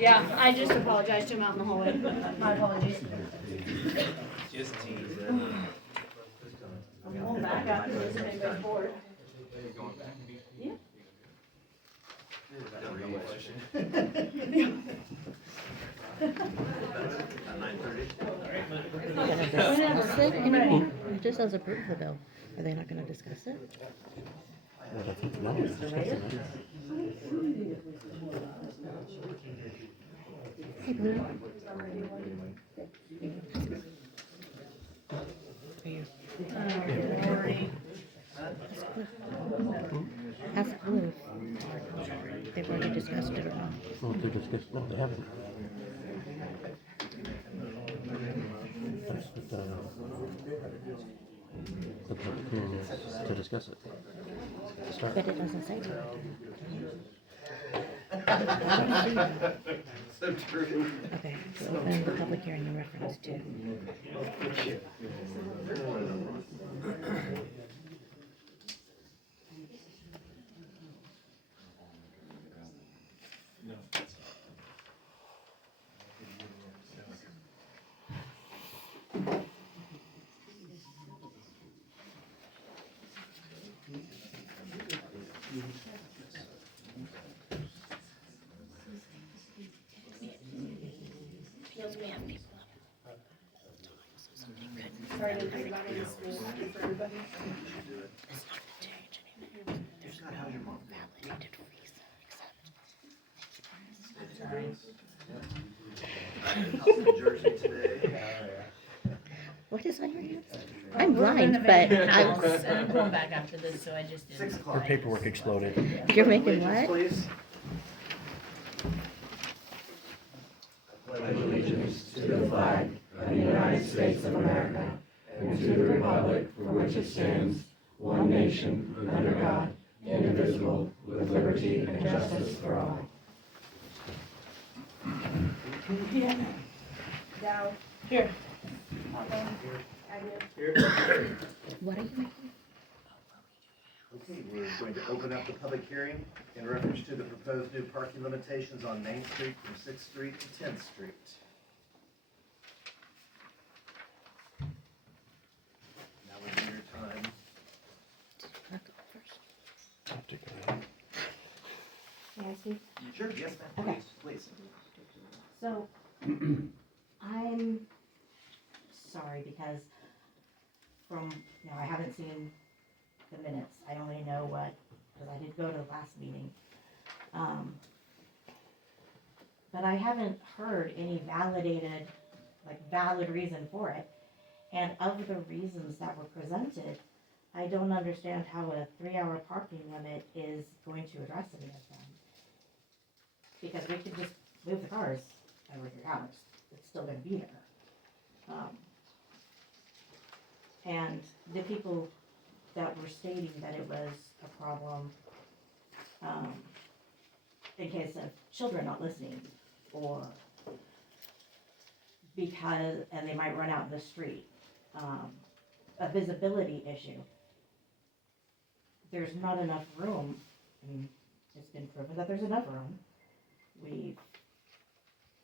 Yeah, I just apologized to him out in the hallway. My apologies. Just tease it. I'm going back after this if anybody's bored. Yeah. That was a question. At 9:30. Discuss it anymore? It just says approve the bill. Are they not gonna discuss it? No, it's discussing it. Hey, Blue. Are you? Ask Blue if they've already discussed it or not. No, they discussed, no, they haven't. That's what, the public hearing is to discuss it. To start. But it doesn't say that. So true. Okay, so open the public hearing in reference to. Because we have people up all the time, so somebody could. Sorry, to think about it, it's for everybody. It's not gonna change anything. There's no validated reason except. Jersey today. What is on your hands? I'm blind, but I'm going back after this, so I just did. 6 Her o'clock. paperwork exploded. you're making Allegiance, what? please. Pledge allegiance to the flag of the United States of America and to the republic for which it stands, one nation, under God, indivisible, with liberty and justice for all. Yeah. Dow. Here. Agnew. What are you making? Okay, we're going to open up the public hearing in reference to the proposed new parking limitations on Main Street from 6th Street to 10th Street. Now would be your time. I'll go first. I'll take it out. May I speak? Sure, yes, ma'am, Okay. please. So, I'm sorry because I haven't seen the minutes. I only know because I did go to the last meeting. But I haven't heard any valid reason for it. And of the reasons that were presented, I don't understand how a 3-hour parking limit is going to address any of them. Because we could just move the cars every 3 hours. It's still gonna be there. And the people that were stating that it was a problem, in case of children not listening, or and they might run out in the street, a visibility issue. There's not enough room. I mean, it's been proven that there's enough room. We've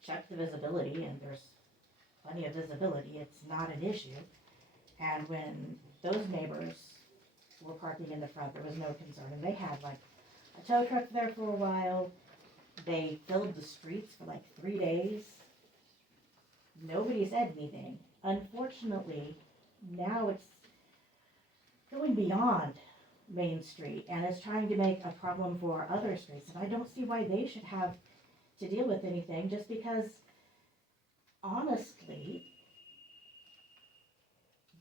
checked the visibility and there's plenty of visibility. It's not an issue. And when those neighbors were parking in the front, there was no concern. And they had like a tow truck there for a while. They filled the streets for like 3 days. Nobody said anything. Unfortunately, now it's going beyond Main Street and it's trying to make a problem for other streets. And I don't see why they should have to deal with anything just because, honestly,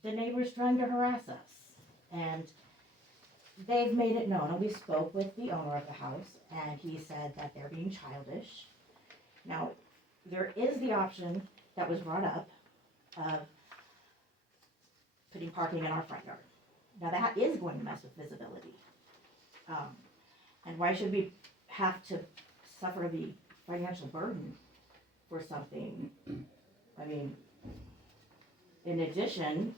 the neighbor's trying to harass us. And they've made it known, and we spoke with the owner of the house, and he said that they're being childish. Now, there is the option that was brought up of putting parking in our front yard. Now, that is going to mess with visibility. And why should we have to suffer the financial burden for something? I mean, in addition,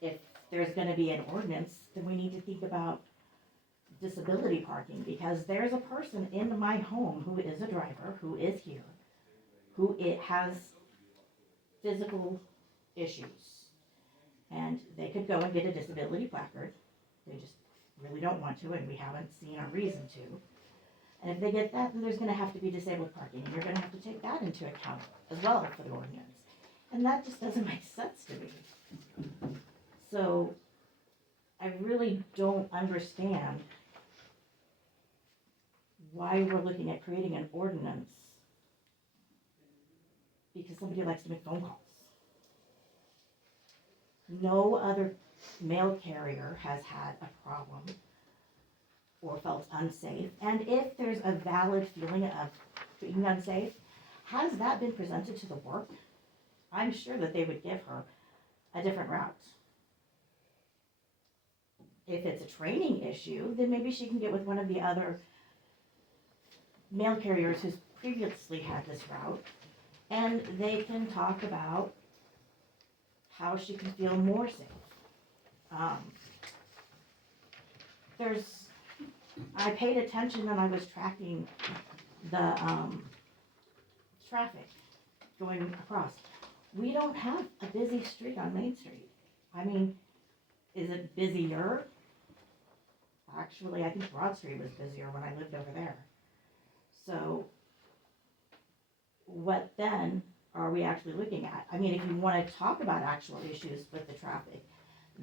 if there's gonna be an ordinance, then we need to think about disability parking, because there's a person in my home who is a driver, who is here, who it has physical issues. And they could go and get a disability placard. They just really don't want to, and we haven't seen a reason to. And if they get that, then there's gonna have to be disabled parking, and you're gonna have to take that into account as well for the ordinance. And that just doesn't make sense to me. So, I really don't understand why we're looking at creating an ordinance because somebody likes to make phone calls. No other mail carrier has had a problem or felt unsafe. And if there's a valid feeling of being unsafe, has that been presented to the work? I'm sure that they would give her a different route. If it's a training issue, then maybe she can get with one of the other mail carriers who's previously had this route, and they can talk about how she can feel more safe. I paid attention and I was tracking the traffic going across. We don't have a busy street on Main Street. I mean, is it busier? Actually, I think Broad Street was busier when I lived over there. So, what then are we actually looking at? I mean, if you want to talk about actual issues with the traffic,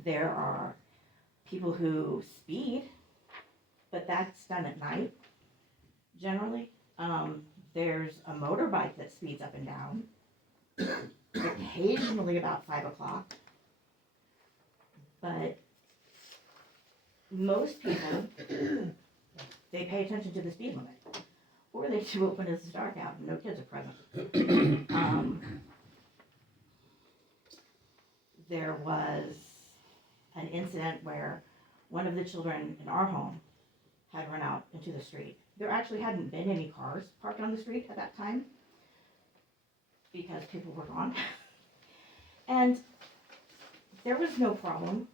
there are people who speed, but that's done at night, generally. There's a motorbike that speeds up and down, occasionally about 5 o'clock. But most people, they pay attention to the speed limit. Or they do it when it's dark out and no kids are present. There was an incident where one of the children in our home had run out into the street. There actually hadn't been any cars parked on the street at that time because people were gone. And there was no problem.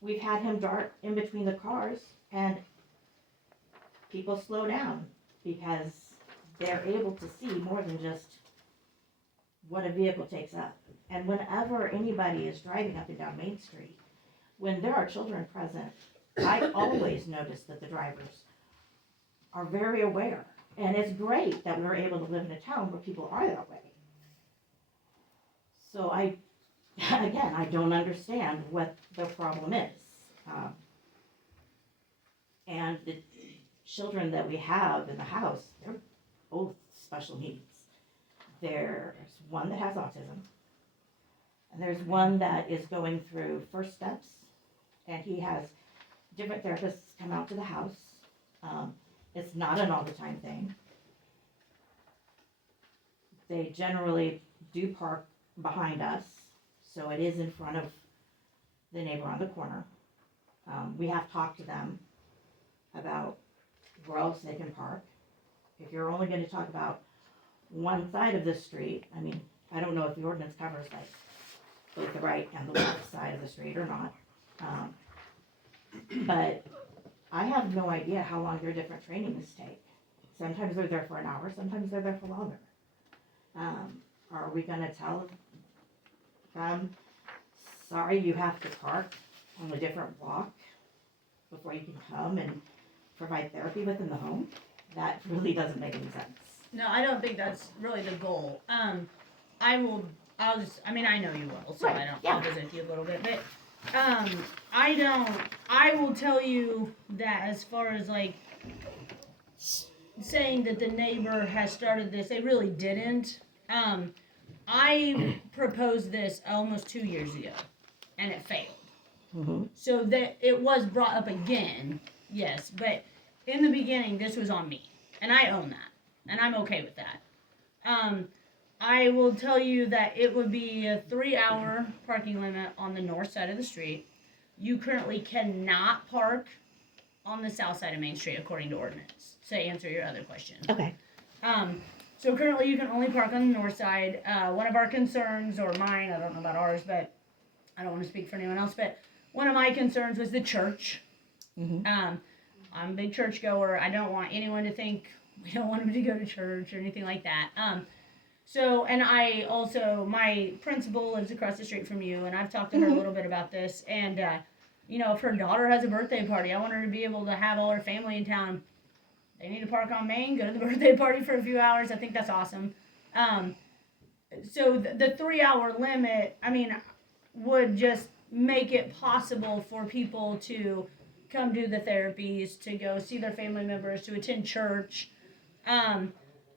We've had him dart in between the cars and people slow down because they're able to see more than just what a vehicle takes up. And whenever anybody is driving up and down Main Street, when there are children present, I always notice that the drivers are very aware. And it's great that we're able to live in a town where people are that way. So I don't understand what the problem is. And the children that we have in the house, they're both special needs. There's one that has autism, and there's one that is going through first steps, and he has different therapists come out to the house. It's not an all the time thing. They generally do park behind us, so it is in front of the neighbor on the corner. We have talked to them about where else they can park. If you're only going to talk about one side of the street, I mean, I don't know if the ordinance covers like both the right and the left side of the street or not. But I have no idea how long their different trainings take. Sometimes they're there for an hour, sometimes they're there for longer. Are we going to tell them, sorry, you have to park on a different block before you can come and provide therapy within the home? That really doesn't make any sense. No, I don't think that's really the goal. I know you will, so Right, I'll visit with you a little bit, but, I will tell you that as far as like, saying that the neighbor has started this, they really didn't. I proposed this almost 2 years ago, and it failed. Mm-hmm. So that it was brought up again, yes, but in the beginning, this was on me, and I own that, and I'm okay with that. I will tell you that it would be a 3-hour parking limit on the north side of the street. You currently cannot park on the south side of Main Street according to ordinance, to answer your other question. Okay. So currently you can only park on the north side. One of our concerns, or mine, I don't know about ours, but I don't want to speak for anyone else, but one of my concerns was the church. Mhm. I'm a big churchgoer. I don't want anyone to think we don't want them to go to church or anything like that. So, and I also, my principal lives across the street from you, and I've talked to her a little bit about this. And, you know, if her daughter has a birthday party, I want her to be able to have all her family in town. They need to park on Main, go to the birthday party for a few hours. I think that's awesome. So the 3 hour limit, I mean, would just make it possible for people to come do the therapies, to go see their family members, to attend church.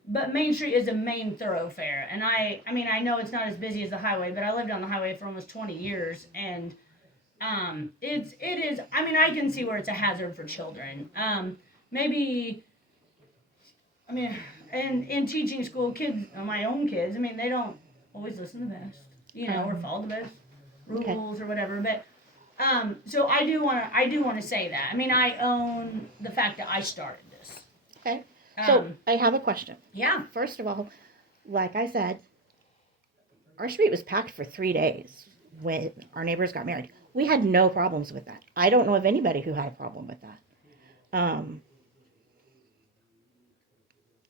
But Main Street is a main thoroughfare, and I mean, I know it's not as busy as the highway, but I lived on the highway for almost 20 years, and it is. I mean, I can see where it's a hazard for children. Maybe, I mean, and in teaching school, kids, my own kids, I mean, they don't always listen to the best, you know, or follow the best rules or whatever. But so I do want to say that. I mean, I own the fact that I started this. Okay. So I have a question. Yeah. First of all, like I said, our street was packed for 3 days when our neighbors got married. We had no problems with that. I don't know of anybody who had a problem with that.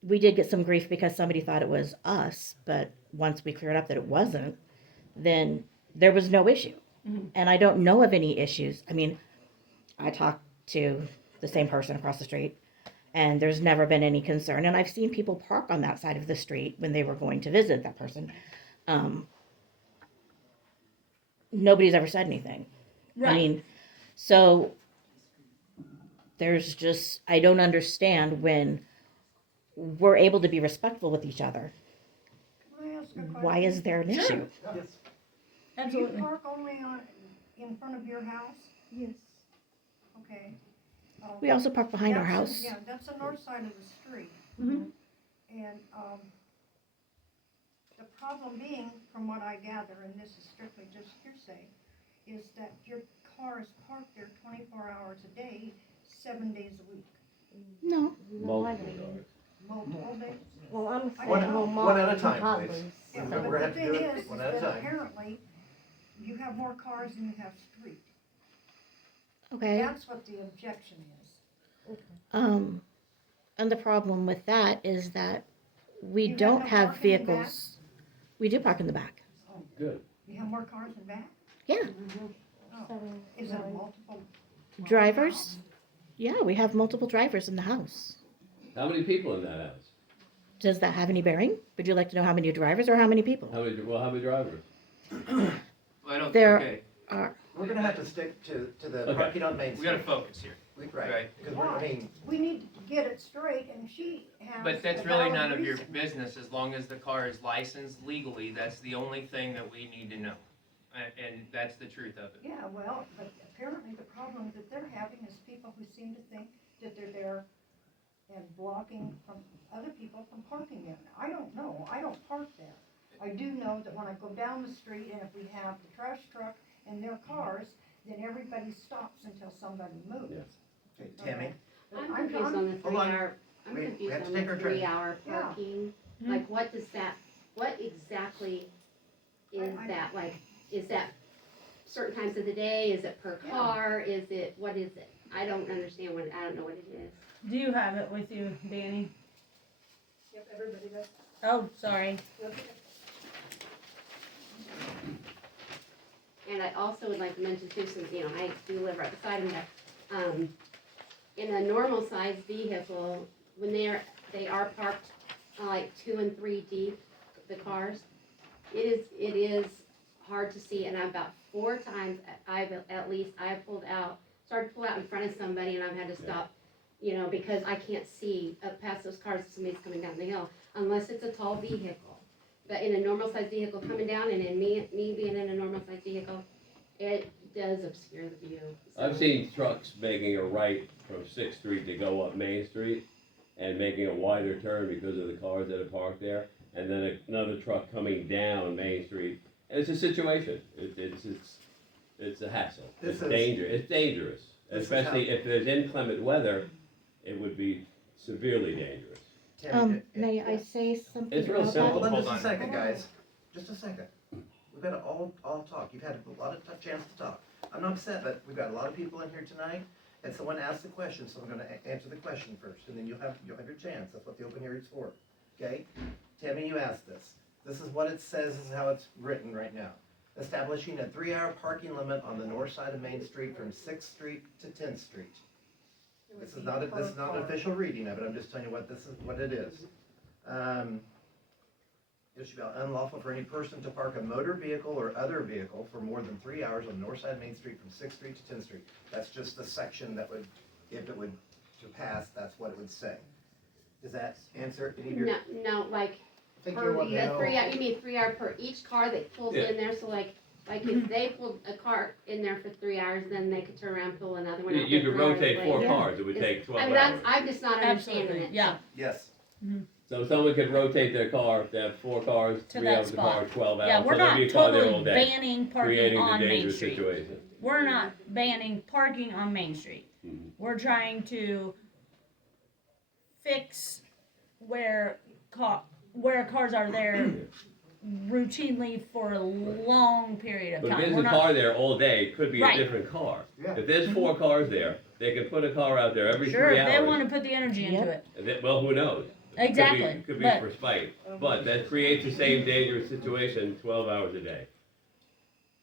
We did get some grief because somebody thought it was us, but once we cleared up that it wasn't, then there was no issue. Mhm. And I don't know of any issues. I mean, I talked to the same person across the street, and there's never been any concern. And I've seen people park on that side of the street when they were going to visit that person. Nobody's ever said anything. Right. I mean, so there's just, I don't understand when we're able to be respectful with each other. Can I ask a question? Why is there an Sure. issue? Yes. Absolutely. Do you park only in front of your house? Yes. Okay. We also park behind our That's house. Yeah, that's the north side of the street. Mhm. And, the problem being, from what I gather, and this is strictly just hearsay, is that your car is parked there 24 hours a day, 7 days a week. No. Multiple days? Well, I'm I saying know. home mom One at a and time, toddlers. please. Yeah, We're but gonna the have to do thing it is one at a that time. apparently, you have more cars than you have street. Okay. That's what the objection is. And the problem with that is that we You have don't no have parking in the back? vehicles. We do park in the back. Good. You have more cars in back? Yeah. Oh. Is it multiple? Drivers? Yeah, we have multiple drivers in the house. How many people in that house? Does that have any bearing? Would you like to know how many drivers or how many people? How many drivers? I don't, There okay, We're gonna have to stick to the Okay. parking on Main we Street. gotta focus here, Right, right. because we're, I mean, We need to get it straight, and she has. But that's a really valid none of your reason. business, as long as the car is licensed legally, that's the only thing that we need to know. And that's the truth of it. Yeah, well, but apparently the problem that they're having is people who seem to think that they're there and blocking from other people from parking there. I don't know, I don't park there. I do know that when I go down the street and if we have the trash truck and their cars, then everybody stops until somebody moves. okay, Tammy, But I'm confused on the Hold on. 3 hour, I'm We confused have to on take the our turn. 3 hour Yeah. parking. Mhm. Like, what exactly is I- that? Like, is that certain times of the day? Is it per Yeah. car? What is it? I don't understand I don't know what it is. Do you have it with you, Danny? Yep, everybody does. Oh, sorry. And I also would like to mention too, since, I do live right beside them, that, in a normal sized vehicle, when they are parked, like 2 and 3 deep, the cars, it is hard to see, and about 4 times, I've started to pull out in front of somebody, and I've had to stop, because I can't see up past those cars if somebody's coming down the hill, unless it's a tall vehicle. But in a normal sized vehicle coming down, and in me being in a normal sized vehicle, it does obscure the view. So- I've seen trucks making a right from 6th Street to go up Main Street and making a wider turn because of the cars that are parked there, and then another truck coming down Main Street. And it's a situation. It's a hassle. This It's dangerous. this is Especially if there's inclement weather, it would be severely dangerous. Tammy. May I say something It's real about simple. that? Hold on just a Hold on. second, guys. Just a second. We've got to all talk. You've had a lot of chance to talk. I'm not upset, but we've got a lot of people in here tonight, And someone asked the question, so I'm gonna answer the question first, and then you'll have your chance. That's what the open hearing's for, okay? Tammy, you asked this. This is what it says, this is how it's written right now. Establishing a 3-hour parking limit on the north side of Main Street from 6th Street to 10th Street. This is not an official reading of it, I'm just telling you what it is. It should be unlawful for any person to park a motor vehicle or other vehicle for more than 3 hours on the north side of Main Street from 6th Street to 10th Street. That's just the section that would, if it would to pass, that's what it would say. Does that answer any of your? No, like, I think per, you're wanting to the know. 3 hour, you mean 3 hour per each car that pulls in there, so like if they pulled a car in there for 3 hours, then they could turn around and pull another one out. You there could 3 hours rotate 4 later. cars, it would take 12 I mean, hours. I'm just not understanding Absolutely, it. yeah. Yes. So someone could rotate their car, they have 4 cars, To 3 that hours a car, spot. 12 hours. Yeah, we're so there'd not be a car there all totally day, banning parking creating on the Main dangerous Street. situation. We're not banning parking on Main Street. Mhm. We're trying to fix where cars are there routinely for a long period of But if time. there's We're a not, car there all day, it could be Right. a different car. Yeah. If there's 4 cars there, they could put a car out there every sure, 3 if they hours. want to put the energy into it. And well, who knows? Exactly. Could be But for spite. But that creates the same dangerous situation 12 hours a day.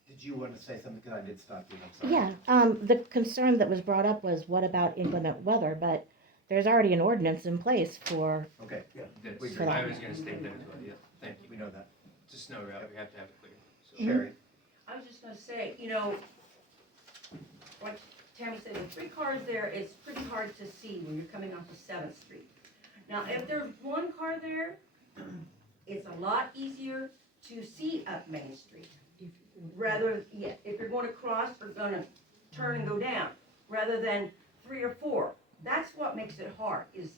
Did you want to say something? Because I did stop you, I'm sorry. Yeah, the concern that was brought up was what about inclement weather, but there's already an ordinance in place for, Okay, yeah, That's, we For agree. I was gonna state that as well, yeah, thank you. We know that. Just know we have to have it clear. So. Sherry? I was just gonna say, you know, like Tammy said, with 3 cars there, it's pretty hard to see when you're coming off of 7th Street. Now, if there's 1 car there, it's a lot easier to see up Main Street. If you're going to cross or gonna turn and go down, rather than 3 or 4. That's what makes it hard, is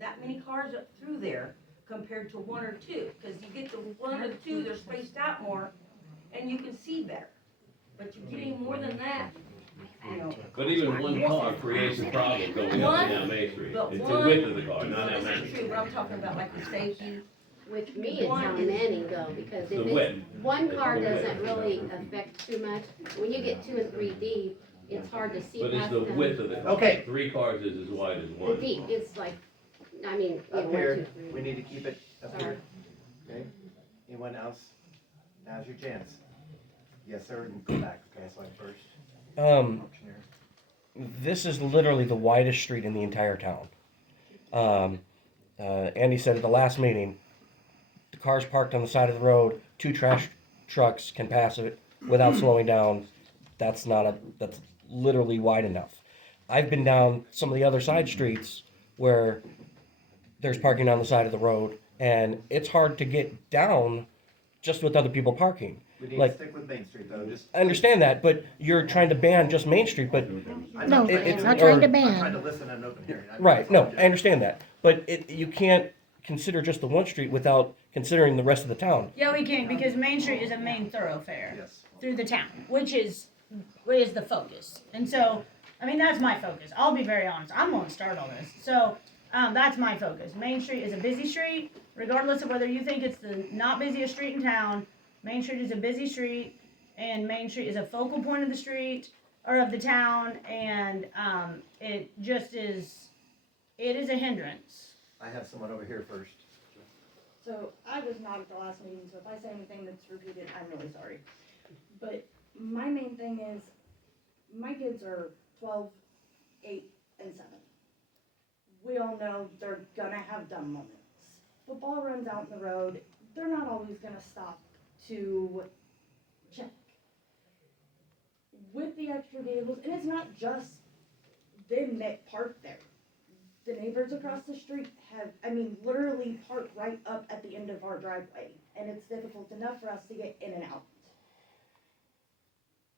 that many cars up through there compared to 1 or 2. Because you get the 1 or 2, they're spaced out more, and you can see better. But you're getting more than that, you know. But even 1 car creates a problem going up and down Main Street. But It's the one- width of the car, not how This many. is true, but I'm talking about like the safety. With me, it's One how is- many though, because The if width. it's, 1 car It's the doesn't width. really affect too much. When you get 2 and 3 deep, it's hard to see But it's past the them. width of the car. Okay. 3 cars is as wide as The 1. deep, it's like, I mean, you know, Up 1, here, 2, 3. we need to keep it up Sorry. here. Okay? Anyone else? Now's your chance. Yes, sir, and go back, okay, so I'm first. Auctioneer. This is literally the widest street in the entire town. Andy said at the last meeting, the cars parked on the side of the road, 2 trash trucks can pass it without slowing down. That's literally wide enough. I've been down some of the other side streets where there's parking on the side of the road, and it's hard to get down just with other people parking. We need Like- to stick with Main Street though, just. I understand that, but you're trying to ban just Main Street, but I'm No, not trying it's to- not trying to I'm ban. trying to listen and open hearing. right, no, I understand that. But you can't consider just the one street without considering the rest of the town. yeah, we can because Main Street is a main thoroughfare Yes. through the town, which is the focus. And so, I mean, that's my focus. I'll be very honest. I'm going to start all this. So, that's my focus. Main Street is a busy street, regardless of whether you think it's the not busiest street in town. Main Street is a busy street, and Main Street is a focal point of the street or of the town, and it just is. It is a hindrance. I have someone over here first. So I was not at the last meeting, so if I say anything that's repeated, I'm really sorry. But my main thing is, my kids are 12, 8, and 7. We all know they're gonna have dumb moments. Football runs out in the road, they're not always gonna stop to check. With the extra vehicles, and it's not just them that park there. The neighbors across the street literally park right up at the end of our driveway, and it's difficult enough for us to get in and out.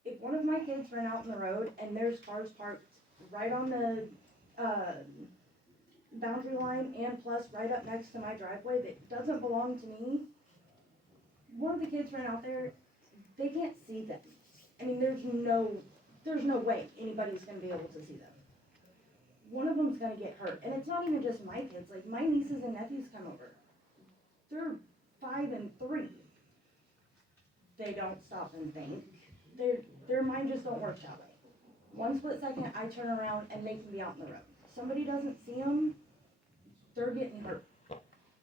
If one of my kids ran out in the road and there's cars parked right on the, boundary line and plus right up next to my driveway that doesn't belong to me, one of the kids ran out there, they can't see them. I mean, there's no way anybody's gonna be able to see them. One of them's gonna get hurt, and it's not even just my kids, like my nieces and nephews come over. They're 5 and 3. They don't stop and think. Their mind just don't work that way. one split second, I turn around and they can be out in the road. Somebody doesn't see them, they're getting hurt.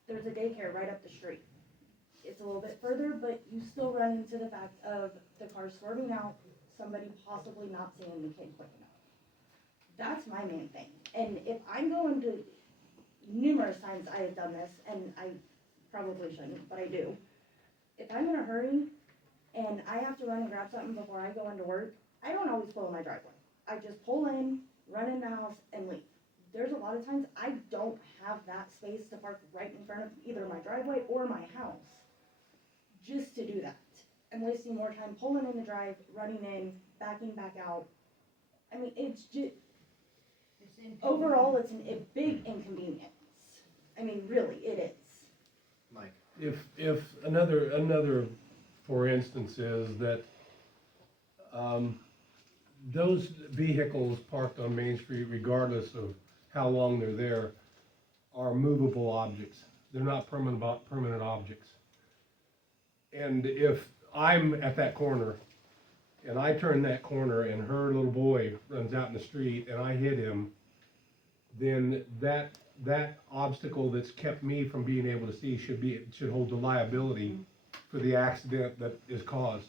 There's a daycare right up the street. It's a little bit further, but you still run into the fact of the car swerving out, somebody possibly not seeing the kid quick enough. That's my main thing. And if I'm going to, numerous times I have done this, and I probably shouldn't, but I do. If I'm in a hurry and I have to run and grab something before I go into work, I don't always pull in my driveway. I just pull in, run in the house, and leave. There's a lot of times I don't have that space to park right in front of either my driveway or my house just to do that. I'm wasting more time pulling in the drive, running in, backing back out. I mean, it's just, overall, it's a big inconvenience. I mean, really, it is. Mike. If another, for instance, is that, those vehicles parked on Main Street, regardless of how long they're there, are movable objects. They're not permanent objects. And if I'm at that corner, and I turn that corner and her little boy runs out in the street and I hit him, then that obstacle that's kept me from being able to see should hold the liability for the accident that is caused.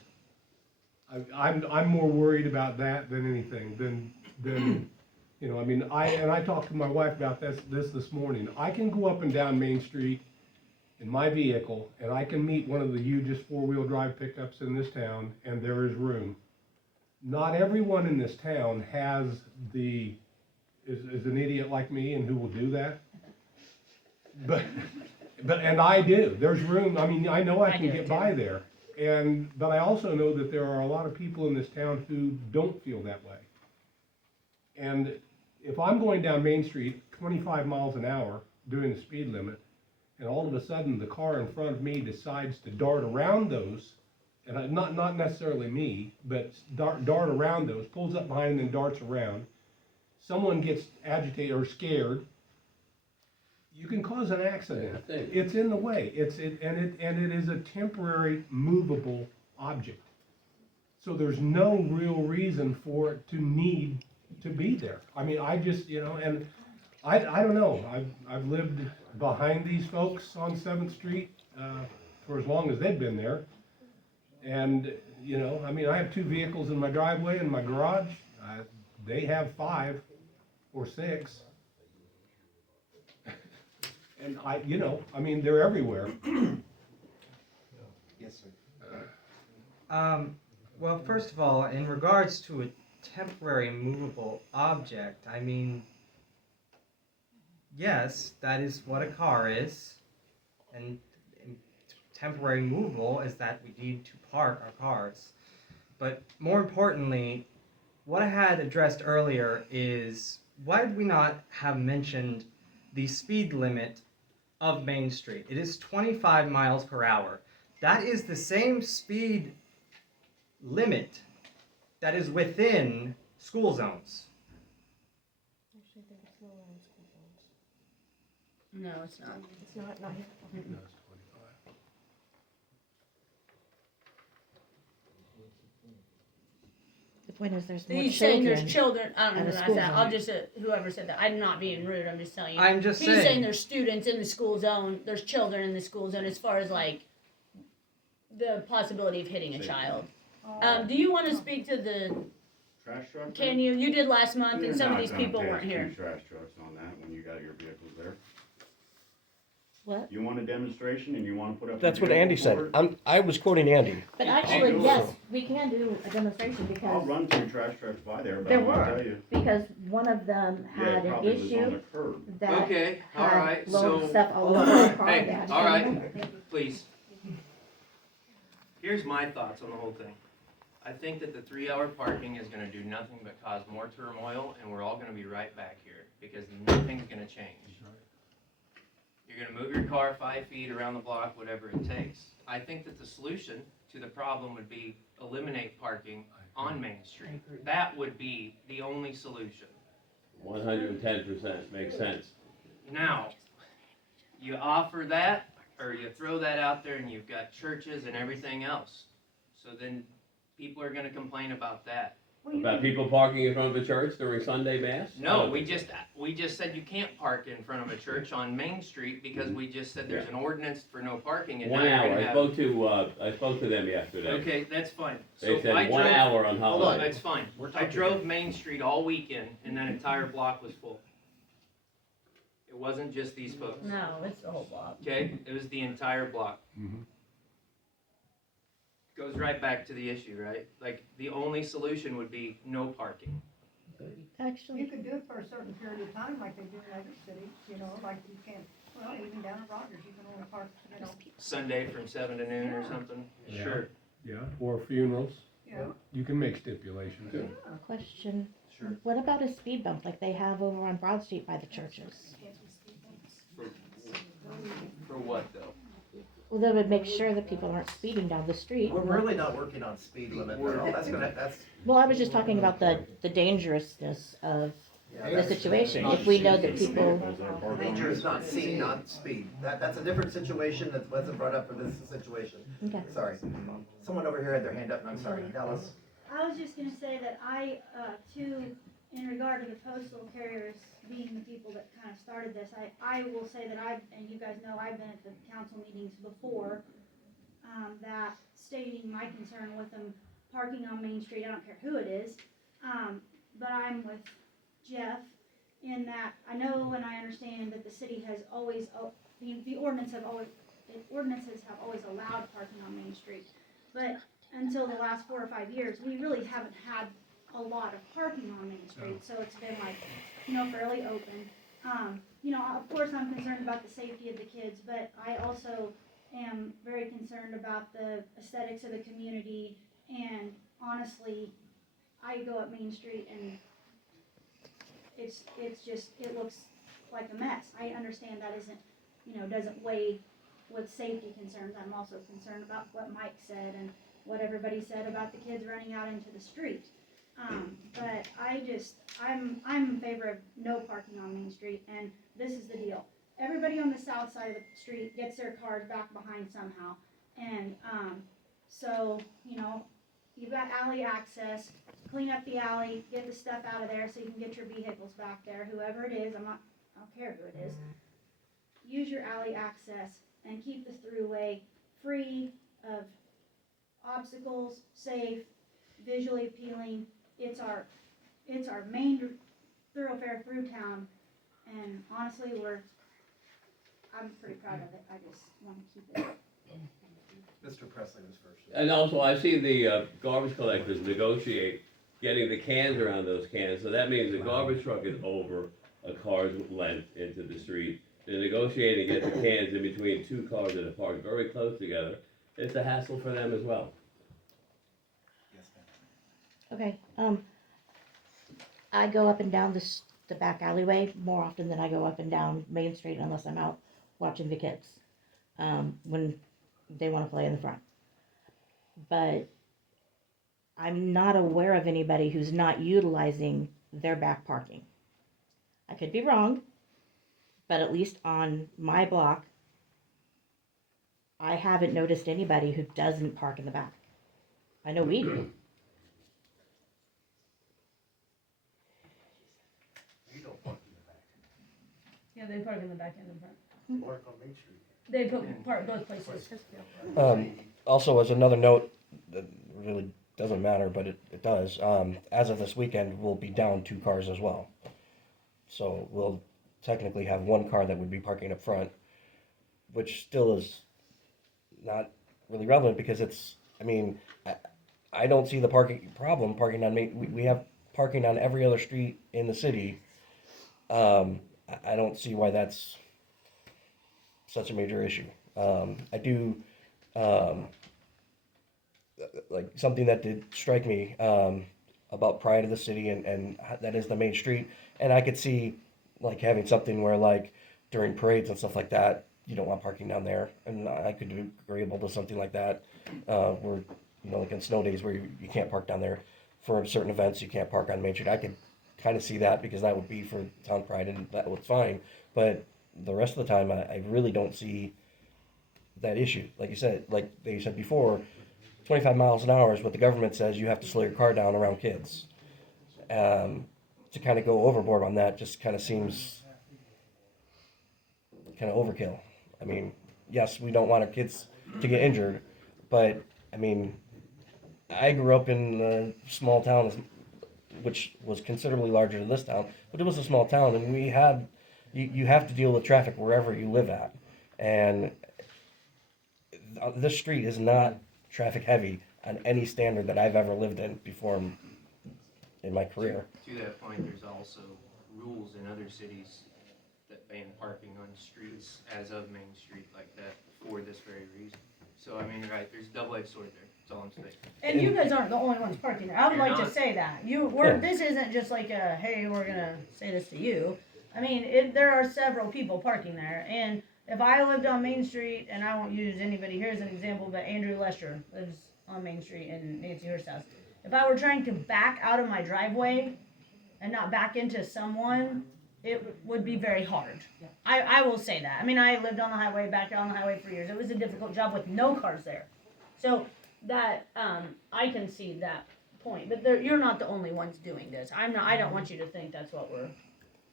I'm more worried about that than anything, than you know, I mean, I talked to my wife about this morning. I can go up and down Main Street in my vehicle, and I can meet one of the hugest four-wheel drive pickups in this town, and there is room. Not everyone in this town is an idiot like me and who will do that. But and I do. There's room. I mean, I know I can get by there. But I also know that there are a lot of people in this town who don't feel that way. And if I'm going down Main Street 25 miles an hour doing the speed limit, and all of a sudden the car in front of me decides to dart around those, and not necessarily me, but dart around those, pulls up behind and then darts around, someone gets agitated or scared, you can cause an accident. It's in the way. And it is a temporary movable object. So there's no real reason for it to need to be there. I mean, I just, you know, and I don't know. I've lived behind these folks on 7th Street for as long as they've been there. And, you know, I mean, I have 2 vehicles in my driveway and my garage. They have 5 or 6. And you know, I mean, they're everywhere. Yes, sir. Well, first of all, in regards to a temporary movable object, I mean, yes, that is what a car is, and temporary movable is that we need to park our cars. But more importantly, what I had addressed earlier is, why did we not have mentioned the speed limit of Main Street? It is 25 miles per hour. That is the same speed limit that is within school zones. No, it's not. It's not here. No, it's 25. The point is, there's more He's saying children. there's children. I don't know at a who that's school that. I'll zone. just whoever said that. I'm not being rude. I'm just telling you. I'm just He's saying. saying there's students in the school zone. There's children in the school zone. As far as like the possibility of hitting a child. Do you want to speak to the? Trash truck? Can you? You did last month, You're and some of not these gonna people pass weren't here. 2 trash trucks on that when you got your vehicles there. What? You want a demonstration and you wanna put up. That's a what vehicle Andy said. for it? I was quoting Andy. But actually, yes, we can do a demonstration I'll because run 2 trash trucks by there, but there I'm gonna tell were, you. because one of them Yeah, had it an probably was on issue the curb. that Okay, had alright, loads of so, stuff all over the car. hey, they had to all take right. it over. please. Here's my thoughts on the whole thing. I think that the 3-hour parking is gonna do nothing but cause more turmoil, and we're all gonna be right back here, because nothing's gonna change. You're gonna move your car 5 feet around the block, whatever it takes. I think that the solution to the problem would be eliminate parking on Main Street. That would be the only solution. 110% makes sense. Now, you offer that, or you throw that out there and you've got churches and everything else. So then people are gonna complain about that. Well, you About can- people parking in front of a church during Sunday mass? I No, don't we think just said you can't park in front of a church on Main Street because we just said there's an ordinance for no parking so. and now 1 you're hour, gonna I have. spoke to them yesterday. Okay, that's fine. They So I said 1 drove, hour on Hold on. holiday. that's fine. We're I talking drove Main Street all weekend and that entire block was full. It wasn't just these folks. No, it's the whole block. Okay, it was the entire block. Goes right back to the issue, right? Like, the only solution would be no parking. You Actually, could do it for a certain period of time, like they do in other cities, you know, like you can, well, even down at Rogers, you can only park, you know, Sunday from 7 to noon or something. Yeah. Sure. Yeah, or funerals, yeah. you can make stipulations. question. Sure. What about a speed bump like they have over on Broad Street by the churches? For what though? Well, that would make sure that people aren't speeding down the street. We're really not working on speed limit at all. That's, Well, I was just talking about the dangerousness of yeah, the that's- situation. If we know that people, Danger is not seen, not speed. That's a different situation that wasn't brought up for this situation. okay. Sorry. Someone over here had their hand up and I'm sorry. Dallas? I was just gonna say that I, too, in regard to the postal carriers being the people that kind of started this, I will say that and you guys know, I've been at the council meetings before, that stating my concern with them parking on Main Street, I don't care who it is, but I'm with Jeff in that I know and I understand that the city has always, the ordinances have always allowed parking on Main Street, but until the last 4 or 5 years, we really haven't had a lot of parking on Main Street, so it's been like, you know, fairly open. You know, of course I'm concerned about the safety of the kids, but I also am very concerned about the aesthetics of the community, and honestly, I go up Main Street and it looks like a mess. I understand that isn't, you know, doesn't weigh with safety concerns. I'm also concerned about what Mike said and what everybody said about the kids running out into the street. But I'm in favor of no parking on Main Street, and this is the deal. Everybody on the south side of the street gets their cars back behind somehow, and, so, you know, you've got alley access, clean up the alley, get the stuff out of there so you can get your vehicles back there, whoever it is, I don't care who it is. Use your alley access and keep the throughway free of obstacles, safe, visually appealing. It's our main thoroughfare through town, and honestly, I'm pretty proud of it. I just want to keep it. Mr. Presley was first. And also, I see the garbage collectors negotiate getting the cans around those cans, so that means the garbage truck is over a car's length into the street. They're negotiating to get the cans in between two cars that are parked very close together. It's a hassle for them as well. Yes, ma'am. Okay, I go up and down the back alleyway more often than I go up and down Main Street unless I'm out watching the kids, when they wanna play in the front. But I'm not aware of anybody who's not utilizing their back parking. I could be wrong, but at least on my block, I haven't noticed anybody who doesn't park in the back. I know we do. You don't park in the back. Yeah, they park in the back and in front. You park on Main Street. They park both places. Also, as another note, that really doesn't matter, but it does. As of this weekend, we'll be down 2 cars as well. So we'll technically have 1 car that would be parking up front, which still is not really relevant because I don't see the parking on Main. We have parking on every other street in the city. I don't see why that's such a major issue. I do, like something that did strike me about pride of the city and that is the main street. And I could see like having something where like during parades and stuff like that, you don't want parking down there. And I could be agreeable to something like that, where, you know, like in snow days where you can't park down there. For certain events, you can't park on Main Street. I could kind of see that because that would be for town pride and that was fine. But the rest of the time, I really don't see that issue. Like you said, like they said before, 25 miles an hour is what the government says you have to slow your car down around kids. to kind of go overboard on that just kind of seems kind of overkill. I mean, yes, we don't want our kids to get injured, but I mean, I grew up in a small town, which was considerably larger than this town, but it was a small town, and we had, you have to deal with traffic wherever you live at. And this street is not traffic heavy on any standard that I've ever lived in before in my career. To that point, there's also rules in other cities that ban parking on streets as of Main Street like that for this very reason. So, I mean, right, there's a double-edged sword there, that's all I'm saying. And you guys aren't the only ones parking there. I would You're like to not. say that. Yeah. This isn't just like a, hey, we're gonna say this to you. I mean, there are several people parking there, and if I lived on Main Street, and I won't use anybody here as an example, but Andrew Lester lives on Main Street in Nancy Hurst's house. If I were trying to back out of my driveway and not back into someone, it would be very hard. I will say that. I mean, I lived on the highway, back on the highway for years. It was a difficult job with no cars there. So that, I can see that point, but you're not the only ones doing this. I don't want you to think that's what we're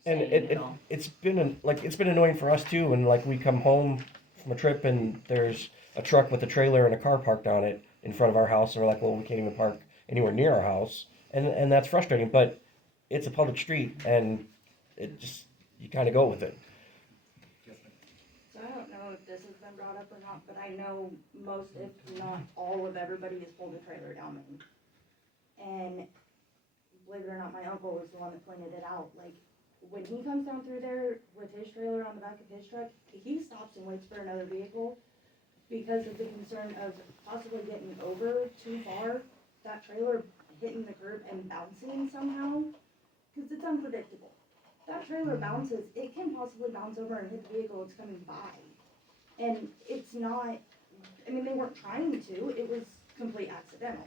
And saying at all. it's been annoying for us too. And like we come home from a trip and there's a truck with a trailer and a car parked on it in front of our house, and we're like, well, we can't even park anywhere near our house, and that's frustrating. But it's a public street, and it just, you kind of go with it. So I don't know if this has been brought up or not, but I know most, if not all of everybody has pulled a trailer down Main. And believe it or not, my uncle was the one that pointed it out. Like, when he comes down through there with his trailer on the back of his truck, he stops and waits for another vehicle because of the concern of possibly getting over too far, that trailer hitting the curb and bouncing somehow, because it's unpredictable. That trailer bounces, it can possibly bounce over and hit the vehicle it's coming by. And it's not, I mean, they weren't trying to, it was complete accidental.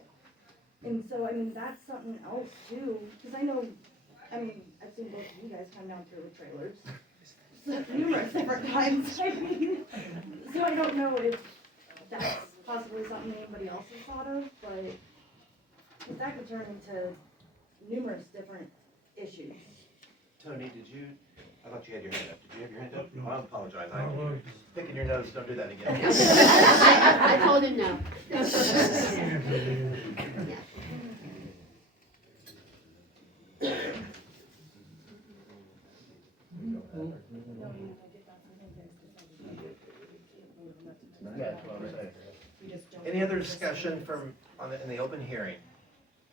And so, I mean, that's something else too, because I know, I mean, I've seen both of you guys come down through with trailers numerous different times. I mean, so I don't know if that's possibly something anybody else has thought of, but if that could turn into numerous different issues. Tony, I thought you had your hand up. Did you have your hand up? Oh, I apologize. I'm picking your nose, don't do that again. I told him no. Yeah, that's what I'm saying. Any other discussion in the open hearing?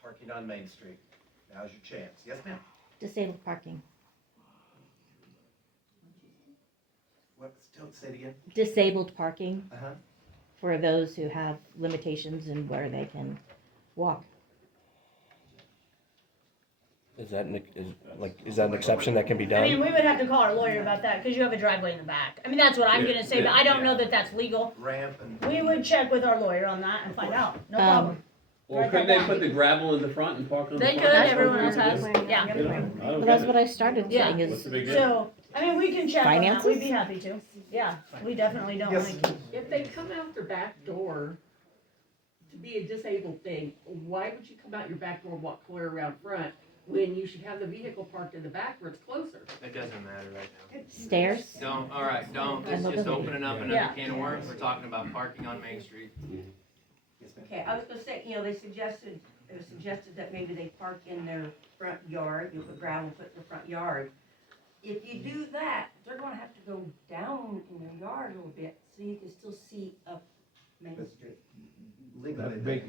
Parking on Main Street. Now's your chance. Yes, ma'am? Disabled parking. Say it again. Disabled parking Uh-huh. for those who have limitations in where they can walk. Is that an exception that can be done? I mean, we would have to call our lawyer about that, because you have a driveway in the back. I mean, that's what I'm gonna say, but I don't know that that's legal. Ramp and. We would check with our lawyer on that and find out, no problem. Or couldn't they put the gravel in the front and park on the They front? could, everyone else has, yeah. I don't Well, get that's it. what I started Yeah. saying What's is, the big deal? So, I mean, we can check on that, Finances? we'd be happy to. Yeah, we definitely don't Yes. like. If they come out their back door to be a disabled thing, why would you come out your back door and walk clear around front when you should have the vehicle parked in the back where it's closer? It doesn't matter right now. stairs. Don't, all right, don't, And it's just mobility. opening up another Yeah. can of worms. We're talking about parking on Main Street. Yes, ma'am. Okay, I was gonna say, it was suggested that maybe they park in their front yard, you put gravel, put in the front yard. If you do that, they're gonna have to go down in their yard a little bit, so you can still see up Main Street. Legally.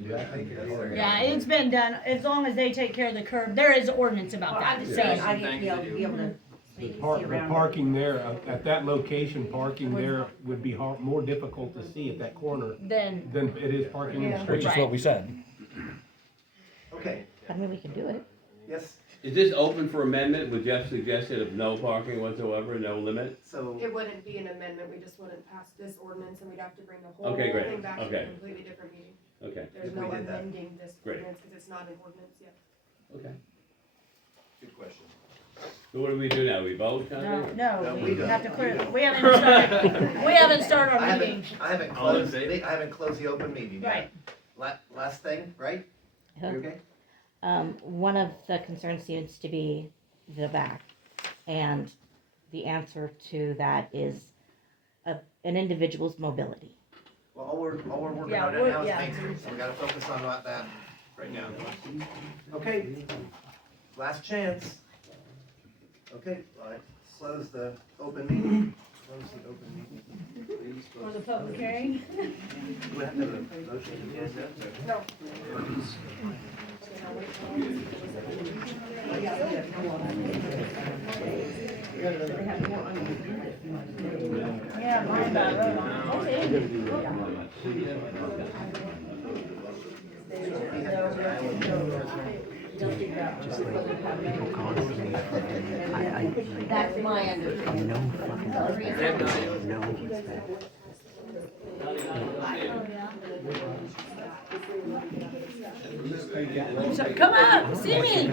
Yeah, it's been done, as long as they take care of the curb, there is ordinance about Well, that. I'm just So, saying, I didn't be able to see The around. parking there, at that location, parking there would be more difficult to see at that corner then, than it is parking in the Yeah. street. Which is what we said. Okay, I mean, we can do it. yes, Is this open for amendment with Jeff's suggestion of no parking whatsoever, no limit? so, It wouldn't be an amendment, we just wouldn't pass this ordinance and we'd have to bring the whole Okay, great. thing back to Okay. a completely different meeting. Okay, There's If we no did that. amending this Great. ordinance because it's not an ordinance yet. okay. good question. So what do we do now? We vote, kind no, of? no, No, we we don't. have to clear, we haven't even started, we haven't started I our meeting. haven't All in closed, favor? I haven't closed the open meeting yet. Right. Last thing, right? You okay? One of the concerns seems to be the back, and the answer to that is an individual's mobility. Well, all we're working Yeah, on we're- now is yeah. Main Street, so we gotta focus on that right now. Okay, last chance. Okay, all right, close the open meeting. Close the open meeting. Please For close the public hearing? Do we have to have a motion to end that? No. Yeah, mine about right on. That's my understanding. No fucking no. So come up, see me.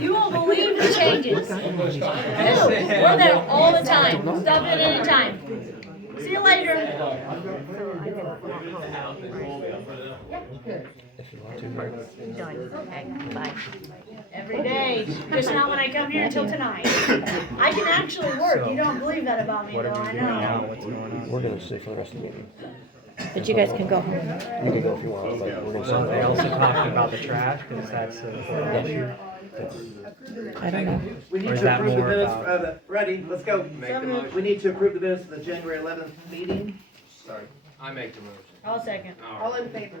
You won't believe the changes. Dude, we're there all the time. Stop at any time. See you later. Okay, bye. Every day, just not when I come here until tonight. I can actually work. You don't believe that about me, though. I know. We're gonna stay for the rest of the meeting. But you guys can go home. You can go if you want, but we're gonna stay. They also talked about the trash, because that's an important issue. I don't know. We need Or is to that approve the more minutes, about- ready, let's go. Make the motion. We need to approve the minutes of the January 11th meeting. Sorry. I make the motion. I'll second. All in favor?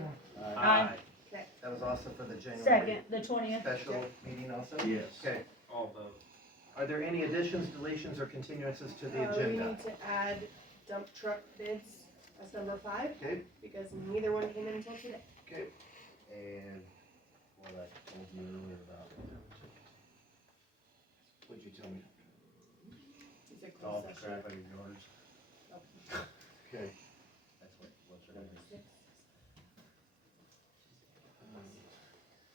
Aye. Okay. That was also for the January. Second, the 20th. Special meeting also? Yes. Okay. All vote. Are there any additions, deletions, or continuances to the We agenda? need to add dump truck bids as number 5, Okay, because neither one came in until today. okay. And what I told you earlier about. What'd you tell me? He said closed session. out of yours. Okay. That's what's her name?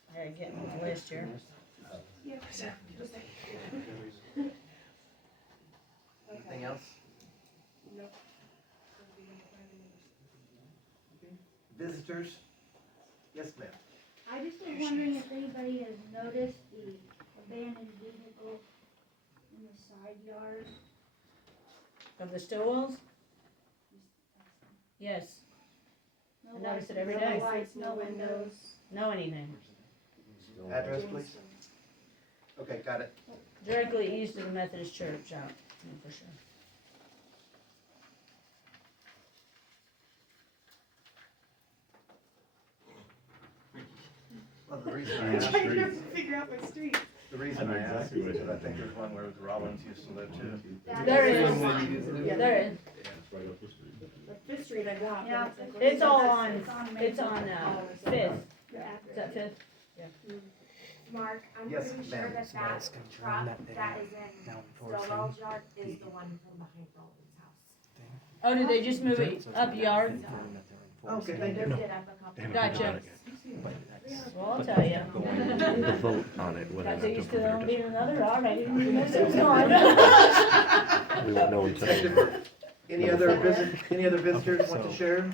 I gotta get my list here. Yeah. Anything else? No. Visitors? Yes, ma'am. I just was wondering if anybody has noticed the abandoned vehicle in the side yard. Of the Stillwells? Yes. No I notice it lights, every no day. lights, no windows. Know anything. Address, please? Okay, got it. Directly east of the Methodist Church, out, for sure. Well, the reason I I'm asked, trying to figure out what street. the reason I asked is because I think there's one where the Rollins used to live too. There is. Yeah, There is. The 5th Street I got. but Yeah, like, It's all on, It's it's on, Fifth. Is that Fifth? Mark, I'm Yes, pretty sure ma'am. that that truck that is in Stillwell's yard is the one from behind Roland's house. Oh, did they just move it up yard? Okay, thank Moved you. it up a couple. Gotcha. Well, I'll tell you. The vote on it, whether or Got not so to used to approve them it. being another yard, I didn't even notice it was gone. We won't know until. Any other visitors want to share?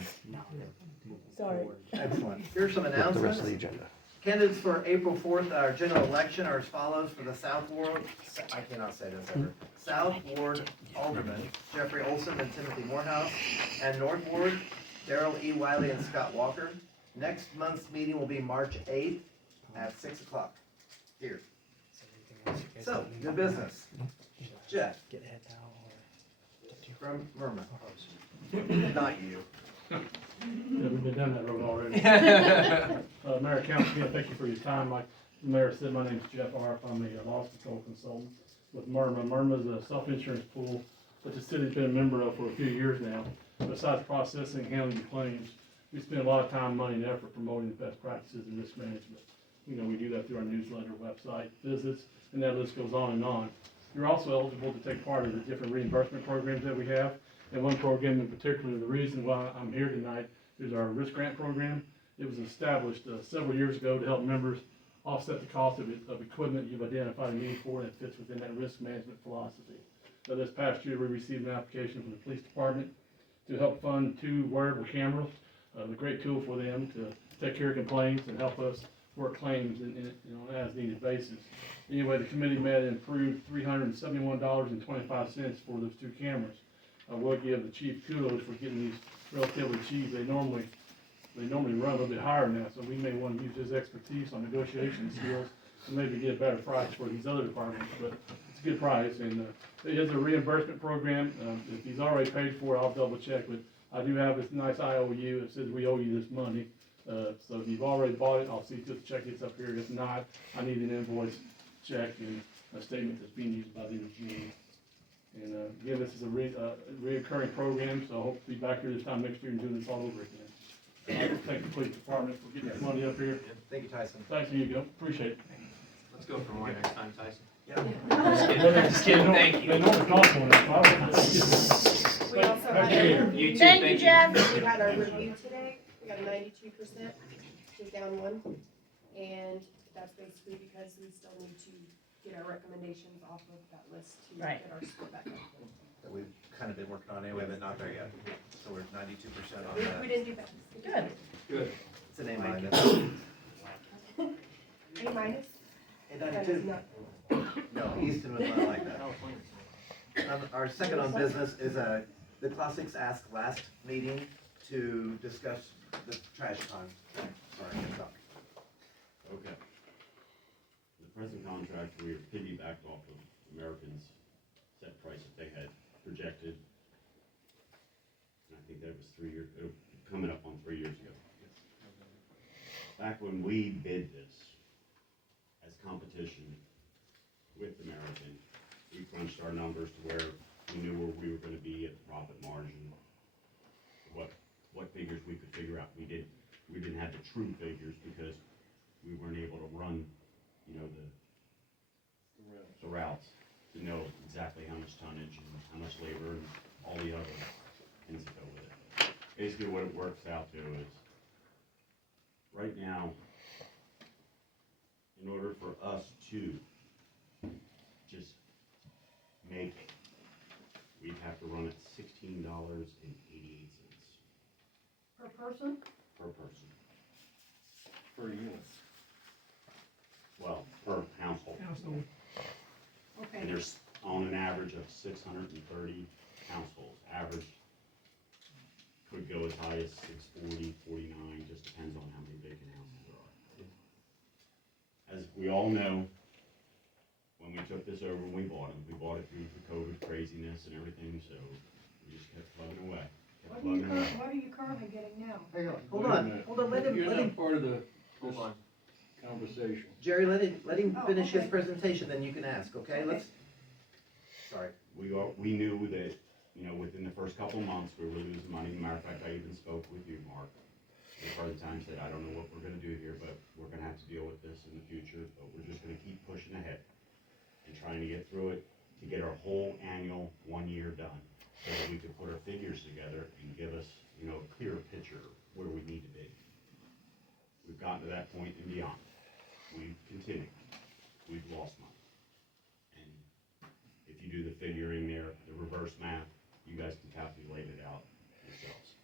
Sorry. Excellent. Here's some With the rest of the announcements. agenda. Candidates for April 4th, our general election are as follows for the South Ward, I cannot say this ever. South Ward Alderman, Jeffrey Olson and Timothy Morehouse, and North Ward, Darrell E. Wiley and Scott Walker. Next month's meeting will be March 8th at 6 o'clock here. So, new business. Jeff. From Murma. Not you. Yeah, we've been down that road already. Mayor, Council, again, thank you for your time. Like the mayor said, my name is Jeff Arp. I'm a loss control consultant with Murma. Murma is a self-insurance pool that the city's been a member of for a few years now. Besides processing and handling your claims, we spend a lot of time, money, and effort promoting the best practices in risk management. You know, we do that through our newsletter, website, visits, and that list goes on and on. You're also eligible to take part in the different reimbursement programs that we have. And one program in particular, the reason why I'm here tonight is our risk grant program. It was established several years ago to help members offset the cost of equipment you've identified a need for and it fits within that risk management philosophy. So this past year, we received an application from the police department to help fund 2 wearable cameras, a great tool for them to take care of complaints and help us for claims on an as-needed basis. Anyway, the committee met and approved $371.25 for those 2 cameras. I will give the chief kudos for getting these relatively cheap. They normally run a little bit higher than that, so we may want to use his expertise on negotiation skills and maybe get a better price for these other departments, but it's a good price, and it is a reimbursement program. If he's already paid for it, I'll double check, but I do have this nice IOU that says we owe you this money. So if you've already bought it, I'll see if the check gets up here. If not, I need an invoice, check, and a statement that's being used by the end of June. And again, this is a reoccurring program, so I hope to be back here this time next year and do this all over again. Thank the police department for getting this money up here. Thank you, Tyson. Thank you, appreciate it. Let's go for more next time, Tyson. Yeah. Just kidding, thank you. They know the cost on that. We also had You too, Thank you, Jeff. we had our review today, we got a 92%, took down 1, and that's basically because we still need to get our recommendations off of that list to Right. get our score back up. That we've kind of been working on anyway, but not there yet. So we're 92% on We that. didn't do bad. Good. Good. It's an A minus. A minus? A That 92. is not. No, Easton was not like that. Our second on business is the Classics Ask last meeting to discuss the trash con. Sorry, I can talk. Okay. The present contract, we piggybacked off of Americans' set price that they had projected. And I think that was 3 years, coming up on 3 years ago. Back when we bid this as competition with American, we crunched our numbers to where we knew where we were gonna be at the profit margin, what figures we could figure out. We didn't have the true figures because we weren't able to run, the routes to know exactly how much tonnage and how much labor and all the other things that go with it. Basically what it works out to is, right now, in order for us to just make it, we'd have to run at $16.88 Per person? per person. Per unit. Well, per household. And Okay. there's on an average of 630 households. Average could go as high as 640, 49, just depends on how many vacant houses there are. As we all know, when we took this over, when we bought it through the COVID craziness and everything, so we just kept plugging away. What are you currently getting now? Hang on, hold on, let him, part of the Hold on. conversation. Jerry, let him Oh, finish his okay. presentation, then you can ask, okay? Okay. Sorry. We knew that, within the first couple of months, we were losing money. Matter of fact, I even spoke with you, Mark. At part of the time said, I don't know what we're gonna do here, but we're gonna have to deal with this in the future, but we're just gonna keep pushing ahead and trying to get through it, to get our whole annual 1 year done, so that we could put our figures together and give us, a clearer picture of where we need to be. We've gotten to that point and beyond. We've continued. We've lost money. And if you do the figuring there, the reverse math, you guys can calculate it out yourselves.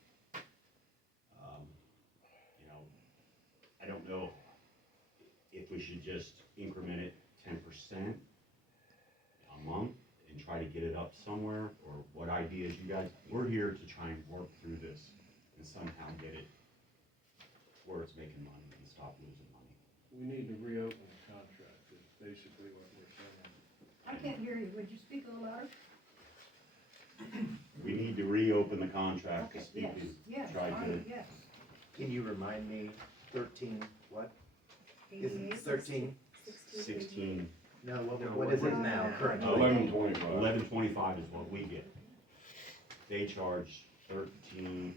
I don't know if we should just increment it 10% a month and try to get it up somewhere, or what ideas you guys, we're here to try and work through this and somehow get it where it's making money and stop losing money. We need to reopen the contract, is basically what we're saying. I can't hear you. Would you speak a little louder? We need to reopen the contract to Okay, speak yes, to, yes, try to, yes. Can you remind me, 13, what? Is it 88, 13? 16. No, what is it now, currently? 1125 is what we get. They charge 13.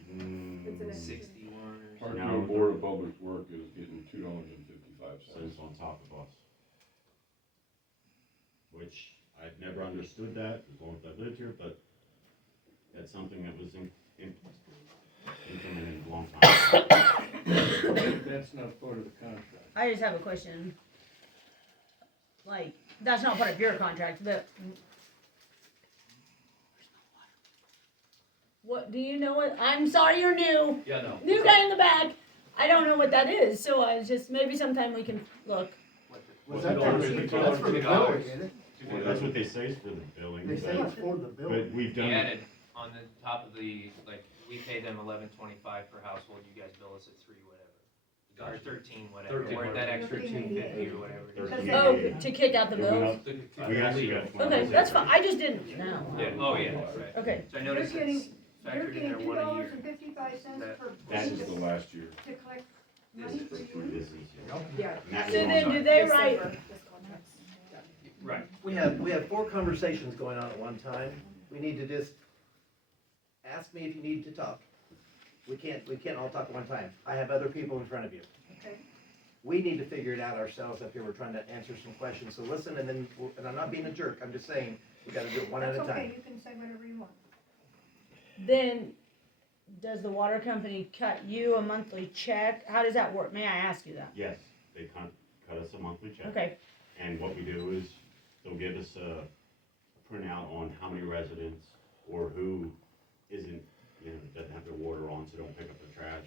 It's an 61 or No, Tarkio Board of Public Work is getting $2.55. cents on top of us. Which I've never understood that as long as I've lived here, but that's something that was implemented a long time ago. That's not part of the contract. I just have a question. Like, that's not part of your contract, but what, do you know what, I'm sorry, you're new. Yeah, no. New guy in the back. I don't know what that is, so I was just, maybe sometime we can look. Was that that for for the- that's for the building, isn't it? Well, that's what they say is for the billing, They say it's for the but building. we've We done. added on the top of the, like, we pay them $11.25 per household, you guys bill us at $3 whatever. Or 13 whatever, or that extra $2.50 or whatever. Oh, to kick out the Yeah, we bills? have- we actually got. Okay, that's fine, I just didn't know. Yeah, oh yeah, right. Okay. So I You're noticed it's getting, you're factored in getting there $2 one a year. and 55 cents That- per That person is the last year. to collect This money is for for you. This is. Yeah. Not So your then own do side. they write, December, this contract's. Right. We have 4 conversations going on at one time. We need to just ask me if you need to talk. We can't all talk at one time. I have other people in front of you. Okay. We need to figure it out ourselves up here. We're trying to answer some questions. So listen, and then, and I'm not being a jerk. I'm just saying, we gotta do it one at a That's okay, time. you can say whatever you want. then, does the water company cut you a monthly check? How does that work? May I ask you that? Yes, they cut us a monthly check. Okay, And what we do is, they'll give us a printout on how many residents, or who isn't, doesn't have their water on, so don't pick up the trash.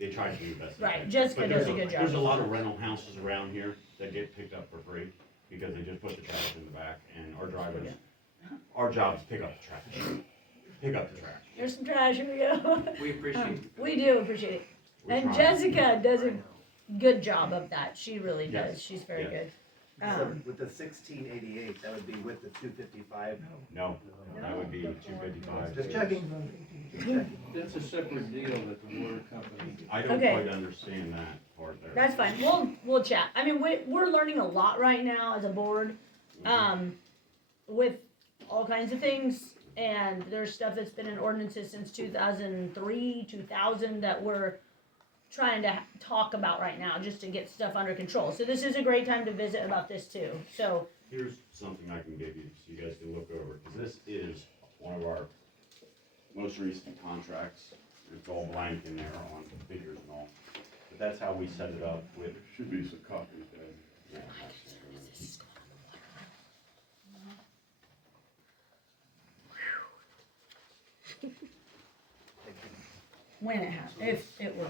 They try to do the best. they right, can. Jessica But does a good job. There's a lot of rental houses around here that get picked up for free, because they just put the trash in the back, and our drivers, our job is pick up the trash. Pick up the trash. There's some trash, here we go. We appreciate it. We do appreciate it. We're And trying. Jessica does a good job of that, she really does, Yes, she's very yes. good. So with the 1688, that would be with the 255. No, that would be 255. Just checking. That's a separate deal with the water company. I don't Okay. quite understand that part there. That's fine, we'll chat. I mean, we're learning a lot right now as a board, with all kinds of things. And there's stuff that's been in ordinances since 2003, 2000 that we're trying to talk about right now, just to get stuff under control. So this is a great time to visit about this too, so. Here's something I can give you, so you guys can look over, because this is one of our most recent contracts. It's all blank in there on figures and all, but that's how we set it up with. Should be some copies, Dad. Yeah, When it happens, if it will.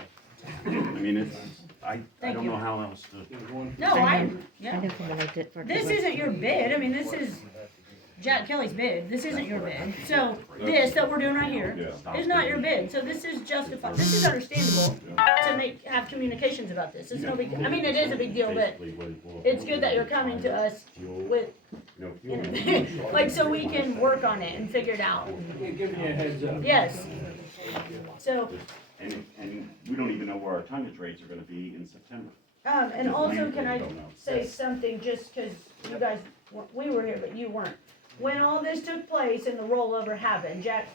I mean, it's, I Thank don't you. know how else to. No, I yeah. knew from when I did for. This isn't your bid, I mean, this is Jack Kelly's bid, this isn't your bid. So, this that we're doing right here is not your bid, so this is justified, this is understandable to have communications about this. It's no big, I mean, it is a big deal, but it's good that you're coming to us with, like, so we can work on it and figure it out. Giving you a heads up. Yes. So, And we don't even know where our tonnage rates are gonna be in September. and also, can I Don't know. say something, just cause you guys, we were here, but you weren't. When all this took place and the rollover happened, Jack,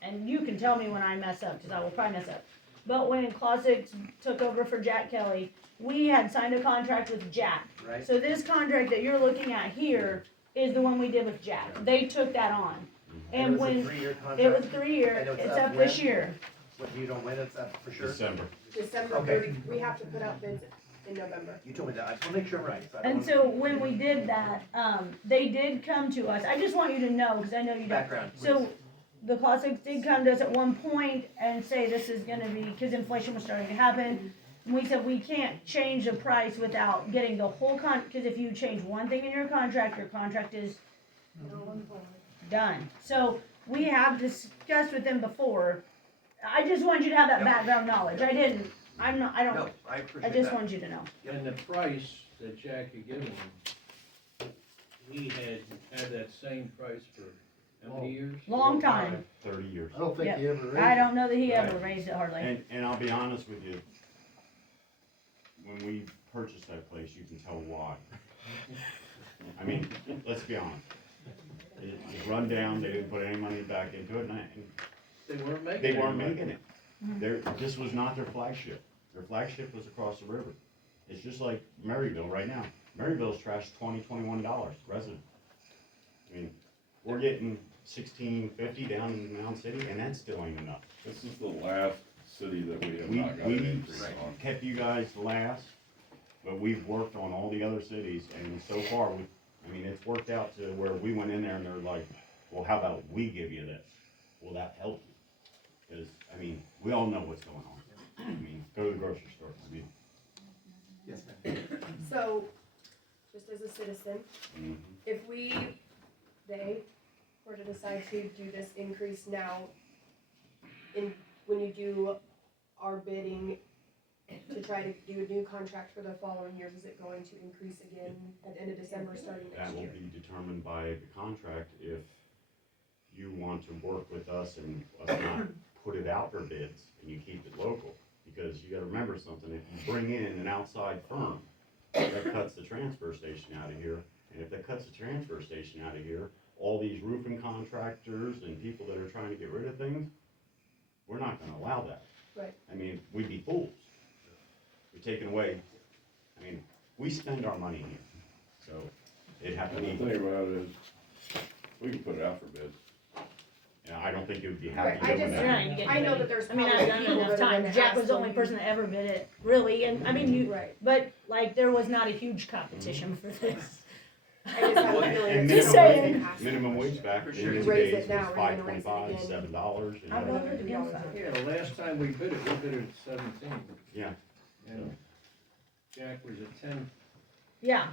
and you can tell me when I mess up, cause I will probably mess up. But when Clausic took over for Jack Kelly, we had signed a contract with Jack. Right. So this contract that you're looking at here is the one we did with Jack. They took that on. And it was a when, 3-year contract. it was 3 year, And it's up up this when? year. What, you know when it's up for sure? December. December Okay. 30, we have to put out bids in November. You told me that. I just wanna make sure I'm right. So I don't And wanna- so when we did that, they did come to us. I just want you to know, because I know you don't. Background, So please. the Classics did come to us at one point and say this is gonna be, because inflation was starting to happen. And we said we can't change the price without getting the whole because if you change one thing in your contract is done. So we have discussed with them before. I just wanted you to have that background knowledge. I don't, No, I I appreciate just that. wanted you to know. And the price that Jack had given him, he had that same price for how many years? Long time. 30 years. I don't think Yep. he ever raised I don't know that he Right. ever raised it hardly. And I'll be honest with you, when we purchased that place, you can tell why. I mean, let's be honest. It was run down, they didn't put any money back into it, and They weren't making they it. weren't making it. This was not their flagship. Their flagship was across the river. It's just like Maryville right now. Maryville's trashed $21 resident. I mean, we're getting $16.50 down in Mound City, and that still ain't enough. This is the last city that we have We, not got an we increase on. kept you guys last, but we've worked on all the other cities, and so far, it's worked out to where we went in there and they're like, well, how about we give you this? Will that help you? Because, we all know what's going on. I mean, go to the grocery store, I mean. Yes, ma'am. So, just as a citizen, Mhm. if they were to decide to do this increase now, when you do our bidding to try to do a new contract for the following years, is it going to increase again at the end of December, starting That next will year? be determined by the contract if you want to work with us and us not put it out for bids and you keep it local. Because you gotta remember something, if you bring in an outside firm, that cuts the transfer station out of here. And if that cuts the transfer station out of here, all these roofing contractors and people that are trying to get rid of things, we're not gonna allow that. Right. I mean, we'd be fools. We're taking away, I mean, we spend our money here, so it'd have to And be. the thing about it is, we can put it out for bid. Yeah, I don't think it would be Right, happy I doing just, that. I know that there's I mean, probably I've done it people enough that are gonna times. Jack ask was the them- only person that ever bid it, really, and I mean, you, Right. but like, there was not a huge competition for this. I just have a feeling And it's Just gonna saying. raise it. minimum wage back in If you the raise days it now, was are you gonna raise it $5.25, again? $7, you I'll know. vote against that. Yeah, the last time we bid it at 17. Yeah. And Jack was at 10. Yeah.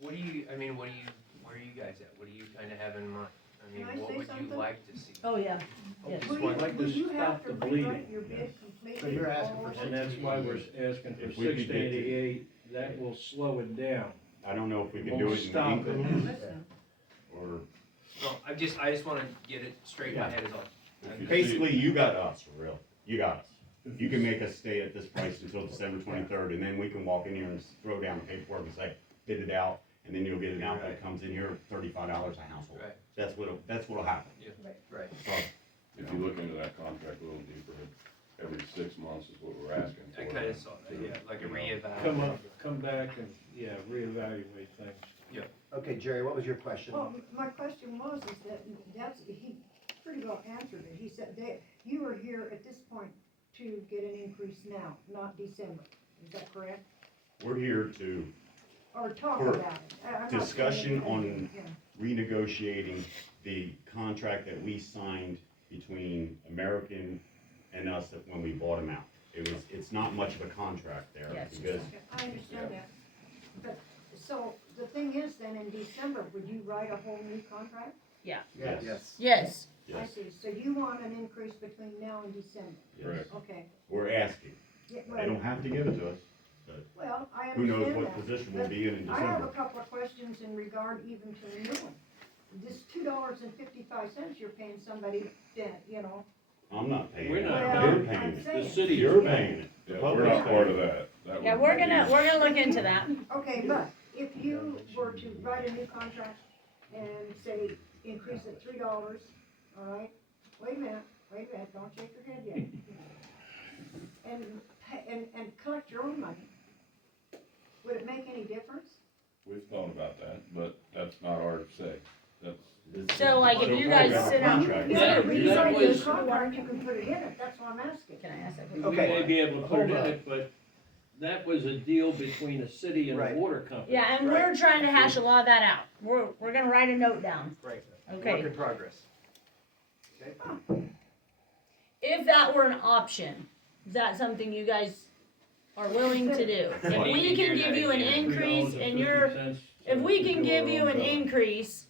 What do you, I mean, where are you guys at? What do you kinda have in mind? I mean, Can I what say would you something? like to see? Oh, yeah. Yes. Just would like Will to you have stop to the rewrite bleeding. your bid completely? So you're asking for all over? And that's why we're asking for If we could get to- 688, that will slow it down. I don't know if we It can do won't it in stop it. increments, or, No, I just wanna get it straight in my head is all. basically, you got us, for real. You got us. You can make us stay at this price until December 23rd, and then we can walk in here and throw down the paperwork and say, bid it out, and then you'll get an outfit that comes in here, $35 a household. Right. That's what'll happen. Right. So, If you look into that contract a little deeper, every 6 months is what we're asking for. I kinda saw that, yeah, like a reeval. Come back and, yeah, reevaluate things. Yep. Okay, Jerry, what was your question? Well, my question was, is he pretty well answered it. He said that you were here at this point to get an increase now, not December. Is that correct? we're here to Or talk For about it? I'm not saying discussion anything, on yeah. renegotiating the contract that we signed between American and us when we bought them out. It's not much of a contract there, Yes. because Okay, I understand that. But, so, the thing is then, in December, would you write a whole new contract? Yeah. Yes. Yes. Yes. I Yes, see, so you want an increase between now and December? yes. Okay. We're asking. Yeah, They don't have to give it to us, but Well, I who knows understand what that. position we'll But be in I have a December. couple of questions in regard even to renewing. This $2.55 you're paying somebody, you know, I'm not paying We're it. not You're paying paying it. it. The The city. You're paying it. Yeah, we're not part of that. That Yeah, would we're be- gonna look into that. okay, but if you were to write a new contract and say, increase it $3, all right? Wait a minute, don't shake your head yet. And collect your own money, would it make any difference? We've thought about that, but that's not our say. That's. So, like, if you guys sit down. Contract. Yeah, Yeah, but you that write your was- contract, you can put it in it, that's what I'm asking. Can I ask that We question? Okay. may be able to put it in Hold on. it, but that was a deal between the city and Right. the water company. Yeah, and we're trying to hash a lot of that out. We're gonna write a note down. Right. Okay. Work in progress. If that were an option, is that something you guys are willing to do? If we can give you an increase in your, if we can give you an increase,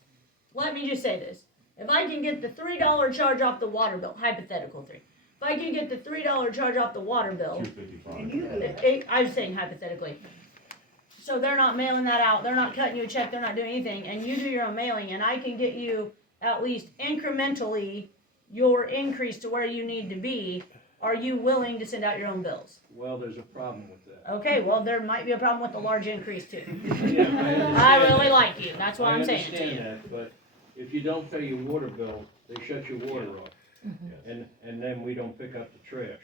let me just say this. If I can get the $3 charge off the water bill, hypothetical three. If I can get the $3 charge off the water bill, And you do it. I'm saying hypothetically. So they're not mailing that out, they're not cutting you a check, they're not doing anything, and you do your own mailing, and I can get you at least incrementally your increase to where you need to be, are you willing to send out your own bills? Well, there's a problem with that. Okay, well, there might be a problem with the large increase too. Yeah, I understand I really that. like you, that's what I'm saying to I you. understand that, but if you don't pay your water bill, they shut your water off. And then we don't pick up the trash.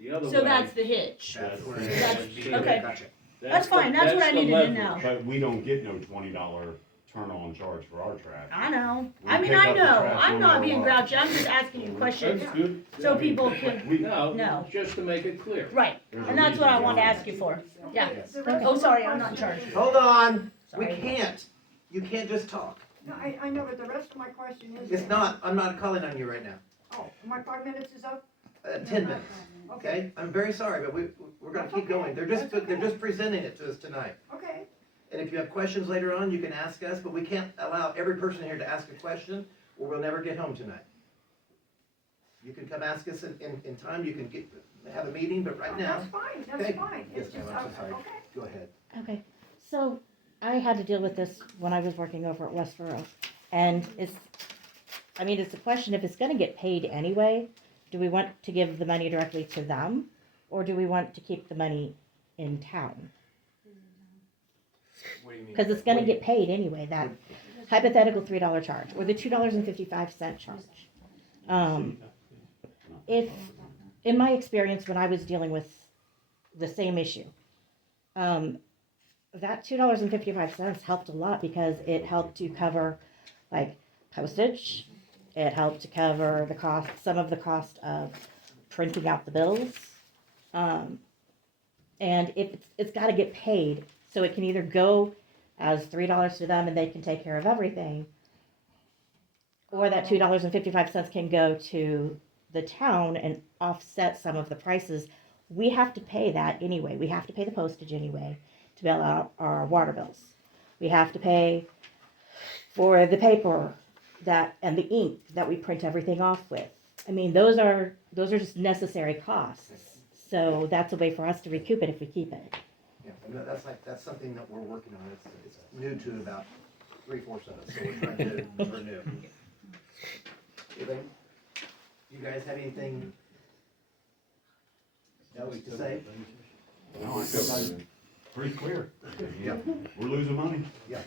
The other way. So that's the hitch. That's where That's- it okay. Gotcha. That's fine, that's what I the need to do leverage. now. But we don't get no $20 turn-on charge for our trash. I know, We I mean, pick I up the know, trash I'm no not matter being what. grouchy, I'm just asking you questions, That's good. so I mean, people can, We, no, Just to make it clear. right, there's a and that's what I reason wanted to behind ask you for, yeah. The rest Oh, of sorry, my I'm not in charge. question is- Hold on, we Sorry. can't. You can't just talk. No, I know, but the rest of my question is. It's not, I'm not calling on you right now. Oh, my 5 minutes is up? 10 minutes, okay? I'm very sorry, but we're gonna keep going. They're just presenting it to us tonight. Okay. And if you have questions later on, you can ask us, but we can't allow every person here to ask a question, or we'll never get home tonight. You can come ask us in time, you can have a meeting, but right now. That's fine, that's Okay. fine. Yes, It's ma'am, just, I'm so sorry. okay. Go ahead. Okay, so I had to deal with this when I was working over at Westboro, and it's a question, if it's gonna get paid anyway, do we want to give the money directly to them, or do we want to keep the money in town? What do you mean? Because it's gonna get paid anyway, that hypothetical $3 charge, or the $2.55 charge. If, in my experience, when I was dealing with the same issue, that $2.55 helped a lot because it helped to cover, like, postage. It helped to cover some of the cost of printing out the bills. And it's got to get paid, so it can either go as $3 to them and they can take care of everything, or that $2.55 can go to the town and offset some of the prices. We have to pay that anyway. We have to pay the postage anyway to bail out our water bills. We have to pay for the paper and the ink that we print everything off with. I mean, those are just necessary costs. So that's a way for us to recoup it if we keep it. Yeah, and that's something that we're working on. It's new to about 3/4 of us, so we're trying to renew. Anything? You guys have anything else to say? No, it's pretty clear. Yeah. We're losing money. Yeah.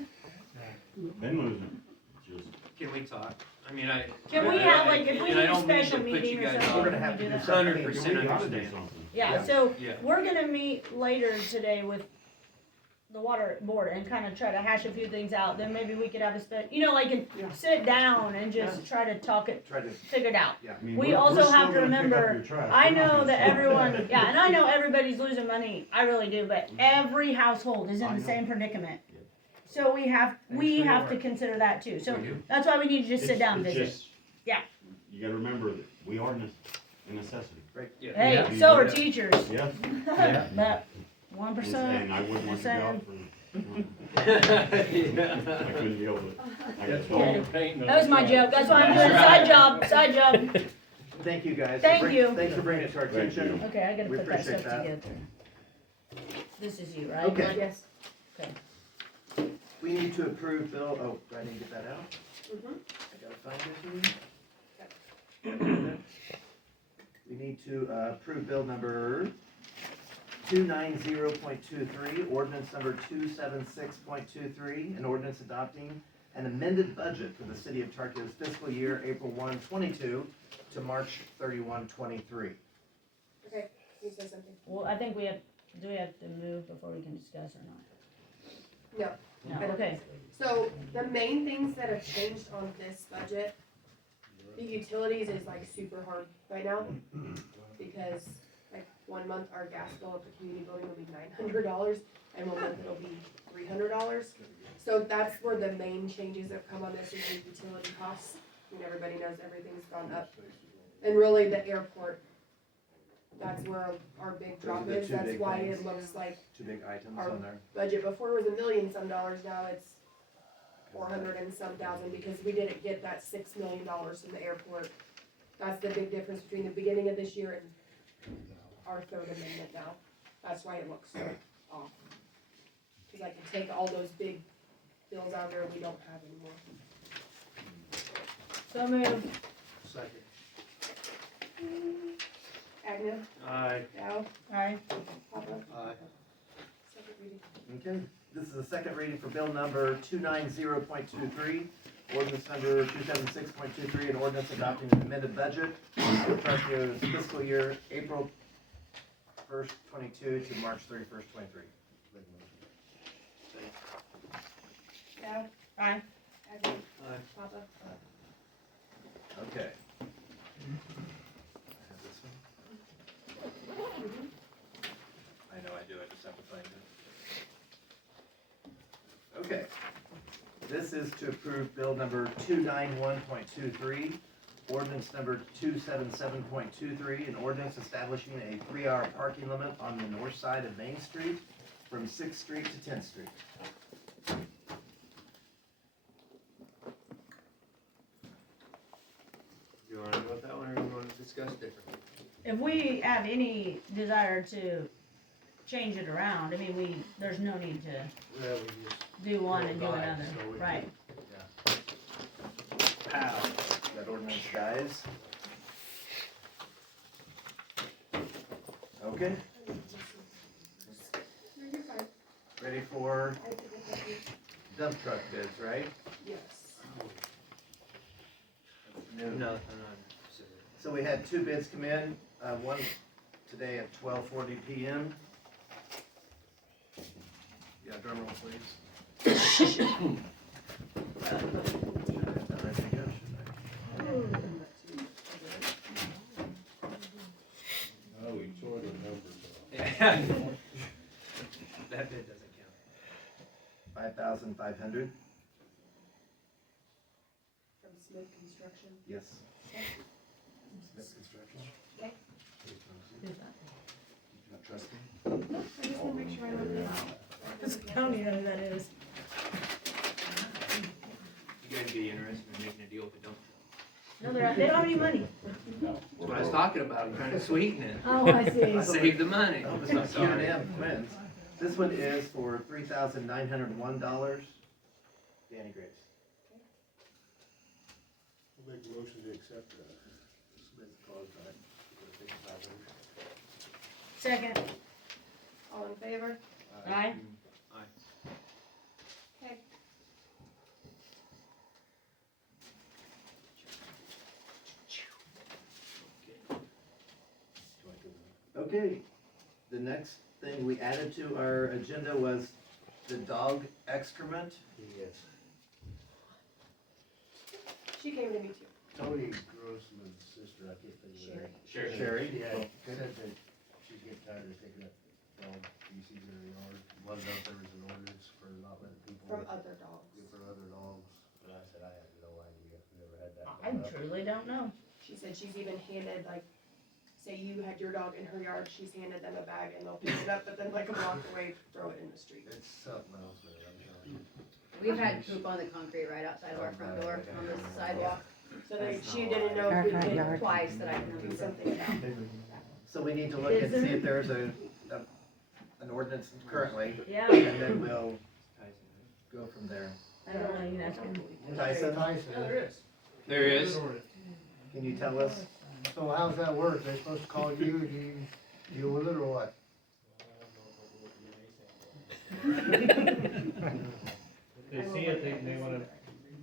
Been losing. Just. Can we talk? I mean, Can we have, like, if we and I need a don't mean to special put you meeting or guys something, off. We're gonna have can we to do do that? 100% We gotta do understand. something. Yeah, so Yeah. we're gonna meet later today with the water board and kind of try to hash a few things out. Then maybe we could have sit down and just try to talk it, Try to, figure it out. yeah. I mean, We we're also still have to gonna pick up remember, your trash. I We're not know gonna that stop. everyone, yeah, and I know everybody's losing money. I really do, but every household is in the same predicament. So we have to consider that too. So We do. that's why we need to just sit down and It's visit. just- Yeah. You gotta remember that we are a necessity. Yeah. Hey, Yeah. so are teachers. Yes. But 1%. And I wouldn't want the job for. I Yeah. couldn't deal with it. I That's got why told. the paint. That was my joke. That's why I'm doing side job. Thank you, guys. Thank you. Thanks for bringing it to our Thank attention. you. Okay, I gotta We put that appreciate stuff that. together. This is you, right? Okay. Yes. We need to approve bill, oh, do I need to get that out? Mhm. I gotta find it here. We need to approve bill number 290.23, ordinance number 276.23, an ordinance adopting an amended budget for the city of Tarkio's fiscal year, April 1, 22 to March 31, 23. Okay, you say something. Well, I think do we have to move before we can discuss or not? No. I No, don't okay. So the main things that have changed on this budget, the utilities is like super hard right now because like 1 month our gas bill at the community building will be $900 and 1 month it'll be $300. So that's where the main changes have come on this is the utility costs. I mean, everybody knows everything's gone up. And really the airport, that's where our big drop Those are the is. two That's big why things. it looks like Two big items Our- on there. budget before was $1 million some dollars, now it's 400 and some thousand because we didn't get that $6 million from the airport. That's the big difference between the beginning of this year and our third amendment now. That's why it looks so off. Cause I can take all those big bills out there we don't have anymore. So moved. Second. Agnew, Aye. Dow, Aye. Papa, Aye. second reading. Okay, this is the second reading for bill number 290.23, ordinance number 276.23, an ordinance adopting an amended budget for Tarkio's fiscal year, April 1st, 22 to March 31st, 23. Dow, Aye. Agnew, Aye. Papa. Okay. I have this one. I know I do, I just have to find it. Okay. This is to approve bill number 291.23, ordinance number 277.23, an ordinance establishing a 3-hour parking limit on the north side of Main Street from 6th Street to 10th Street. Do you wanna go with that one, or do you wanna discuss differently? If we have any desire to change it around, I mean, there's no need to Yeah, we just. do one and do Roll another, dice, so we right? Pow. That ordinance dies. Okay, No, you're fine. ready for I think it's okay. dump truck bids, right? Yes. No, I'm not. So we had 2 bids come in, one today at 12:40 PM. Yeah, drum roll please. Oh, we tore the numbers Yeah. That bid doesn't count. 5,500, From Smith Construction. yes. Smith Construction. Okay. Not trust me? Nope, I just wanna make sure I look it up. This county, who that is. You guys be interested in making a deal with the dump truck? No, they don't have any money. That's what I was talking about, I'm trying to sweeten it. Oh, I see. Save the money. Oh, this is Q&M Twins. This one is for $3,901. Danny Graves. I'll make a motion to accept Smith contract for $5,500. Second. All in favor? Aye. Okay. Okay, the next thing we added to our agenda was the dog excrement. Yes. She came to me too. Tony Grossman's sister, I can't think of her name. Sherry. Sherry? Yeah, said that she's getting tired of taking up dog feces in her yard. Wanted to know if there was an ordinance for not letting people. From other dogs. For other dogs, and I said I had no idea, never had that. I brought up. truly don't know. She said she's even handed, like, say you had your dog in her yard, she's handed them a bag and they'll pick it up, but then like a block away, throw it in the street. It's something else, man, I'm telling you. We've had poop on the concrete right outside of our front door on the sidewalk. So she didn't know if we Our front could yard. Twice that I can do remember. something about it. So we need to look and see if there's an ordinance currently. Yeah. And then we'll go from there. I don't know, you can ask him. Tyson, Yeah, there is. There is. can you tell us? So how's that work? They're supposed to call you, do you deal with it or what? They see it, they wanna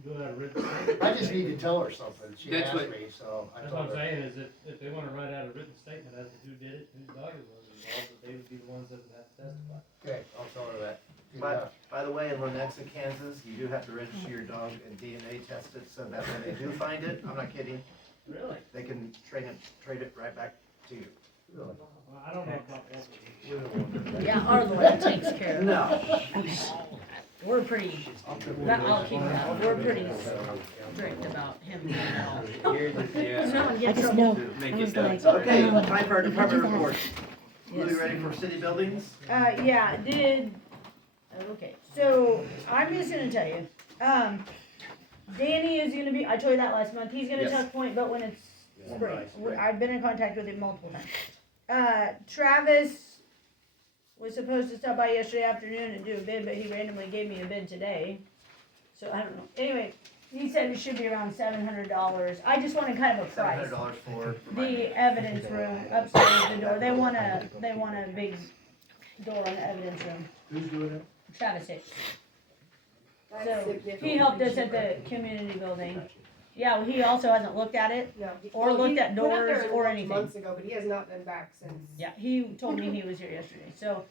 do it out of written statement. I just need to tell her something. She That's asked what- me, so I That's what told I'm her. saying, is if they wanna write out a written statement as to who did it, whose dog it was involved, that they would be the ones that would have to testify. Okay, I'll tell her that. Good enough. By the way, in Lenexa, Kansas, you do have to register your dog and DNA test it, so that when they do find it, I'm not kidding, Really? they can trade it right back to you. Really? Well, I don't know about that. We don't want that. Yeah, our lawyer takes care of it. No. We're pretty, I'll keep that, we're pretty strict about him being involved. Yeah. No one I gets just trouble. know, Make I it was done. like, Okay, um, time for our how'd you department do that? reports. Yes. Lou, you ready for city buildings? Yeah, okay, so I'm just gonna tell you, Danny is gonna be, I told you that last month, he's gonna Yes. tuck point, but when it's Yeah, spring. right, spring. I've been in contact with him multiple times. Travis was supposed to stop by yesterday afternoon and do a bid, but he randomly gave me a bid today. So I don't know. Anyway, he said it should be around $700. I just wanted kind of a price. $700 for. The evidence room upstairs, the door. They want a big door on the evidence room. Who's doing it? Travis Hicks. That's So significant. he helped us at the community building. Yeah, he also hasn't looked at it. No. Or Well, looked he at went up there doors and or looked anything. Months ago, but he has not been back since. Yeah, he told me he was here yesterday. So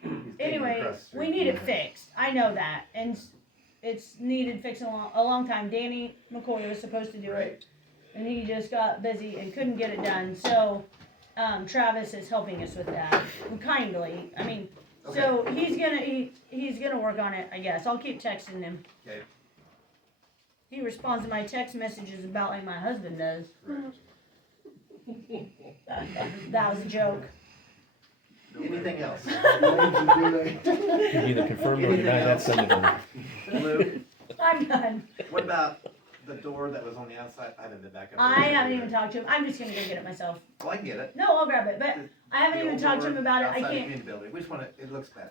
Taking anyway, across the we street. need it fixed. I know that, and it's needed fixing a long time. Danny McCoy was supposed to do it, and he just got busy and couldn't get it done. So Travis is helping us with that kindly. I mean, so he's gonna work on it. I guess I'll keep texting him. Okay. he responds to my text messages about like my husband does. That was a joke. Anything else? You either confirm or deny that senator. Luke, I'm done. what about the door that was on the outside? I haven't been back up. I haven't even talked to him. I'm just gonna go get it myself. Oh, I can get it. No, I'll grab it, but I haven't The even old talked to door him about it. I outside the can't. community building. Which one? It looks bad.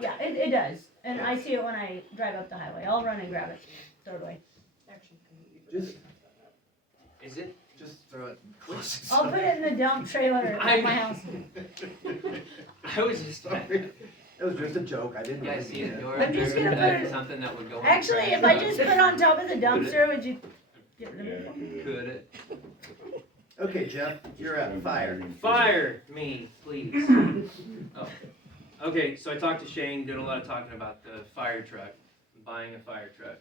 Yeah, it does, and I see it when I drive up the highway. I'll run and grab it. Throw it away. Just, Is it? just throw it. I'll put it in the dump trailer at my house. I was just Sorry. It was just a joke. I didn't. Yeah, really see mean the it. door. I'm just gonna there, put it- something that would go. in the Actually, trash if I truck. just put it on top of the dumpster, would you get rid of it? Could it? Okay, Jeff, you're up. Fire. Fire me, please. Oh. Okay, so I talked to Shane, did a lot of talking about the fire truck, buying a fire truck.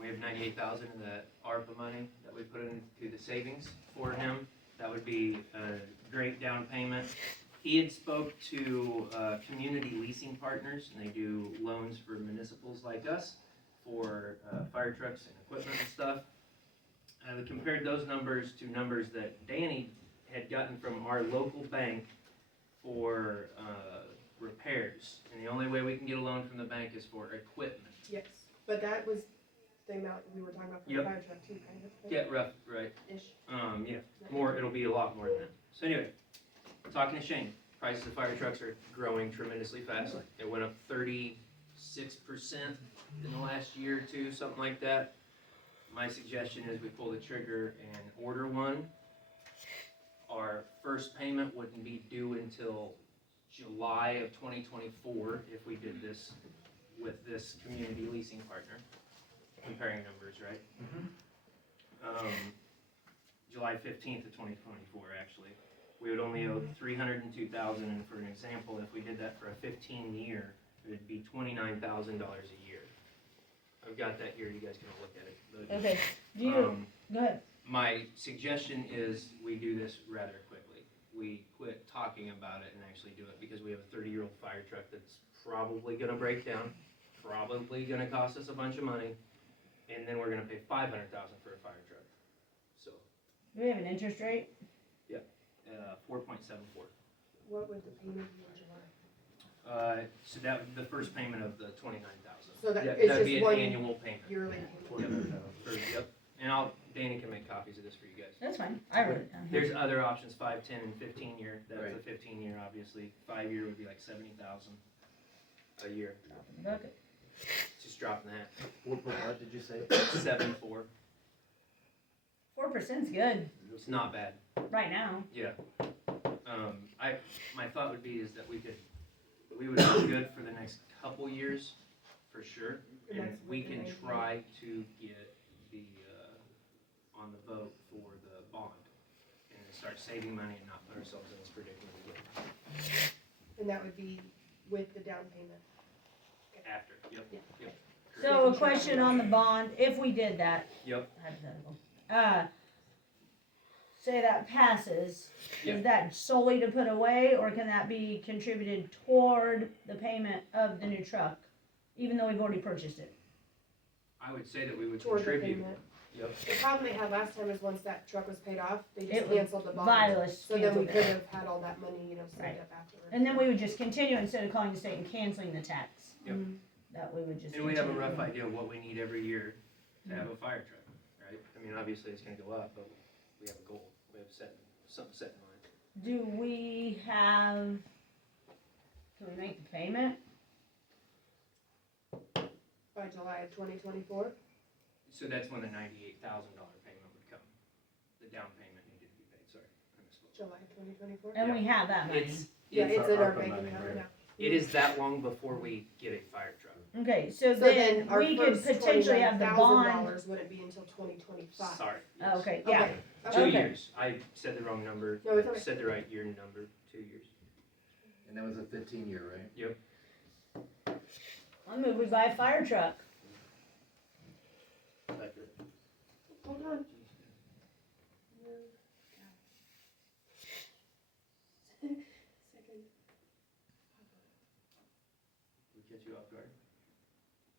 We have $98,000 of that ARPA money that we put into the savings for him. That would be a great down payment. He had spoke to community leasing partners, and they do loans for municipals like us for fire trucks and equipment and stuff. We compared those numbers to numbers that Danny had gotten from our local bank for repairs. And the only way we can get a loan from the bank is for equipment. Yes, but that was the amount we were talking about for Yep. the fire truck too, kind of. right? Yeah, rough, right. Ish. Yeah, more, it'll be a lot more than that. So anyway, talking to Shane, prices of fire trucks are growing tremendously fast. It went up 36% in the last year or two, something like that. My suggestion is we pull the trigger and order one. Our first payment wouldn't be due until July of 2024 if we did this with this community leasing partner. Comparing numbers, right? July 15th of 2024, actually. We would only owe $302,000, and for an example, if we did that for a 15-year, it would be $29,000 a year. I've got that here. You guys can all look at it. But, Okay. Do you? Go ahead. my suggestion is we do this rather quickly. We quit talking about it and actually do it because we have a 30-year-old fire truck that's probably going to break down, probably going to cost us a bunch of money, and then we're going to pay $500,000 for a fire truck. So, Do we have an interest rate? 4.74. What would the payment be in July? So that the first payment of the $29,000. So that- Yeah, it's that'd be just an one annual payment. yearly payment. Yep. And Danny can make copies of this for you guys. That's fine. I wrote it down. There's other options, 5, 10, and 15 year. That's Right. a 15 year, obviously. 5 year would be like 70,000 a year. Drop in the bucket. Just dropping that. What did you say? 7.4. 4%'s good It's not bad. right now. Yeah. My thought would be is that we would be good for the next couple years, for sure. And And that's we with the can 19. try to get the, on the vote for the bond. And then start saving money and not put ourselves in this predicament again. And that would be with the down payment. After, yep, yep. So a question on the bond, if we did that, Yep. hypothetical, say that passes, Yeah. is that solely to put away, or can that be contributed toward the payment of the new truck, even though we've already purchased it? I would say that we would Toward the contribute. payment. Yep. The problem they had last time is once that truck was paid off, they just It was canceled the bond. Vilas So then we canceled could it. have had all that money, you know, saved Right. up afterwards. And then we would just continue instead of calling the state and canceling the tax. Yep. That we would just. And we have a continue. rough idea of what we need every year to have a fire truck, right? I mean, obviously it's gonna go up, but we have a goal. We have something set in mind. Do we have, can we make the payment? By July of 2024. So that's when the $98,000 payment would come. The down payment needed to be paid, sorry. I misspoke. July of 2024. And we have that money. Yeah, it's in our ARPA bank money, account right? now. It is that long before we get a fire truck. Okay, so So then our we could first potentially have the bond. $29,000 wouldn't be until 2025. Sorry. Oh, yes. okay, yeah. Okay. 2 Okay. years. I said the wrong number. No, it's okay. Said the right year number. 2 years. And that was a 15-year, right? Yep. I move we buy a fire truck. Hold on. Second. We catch you off guard.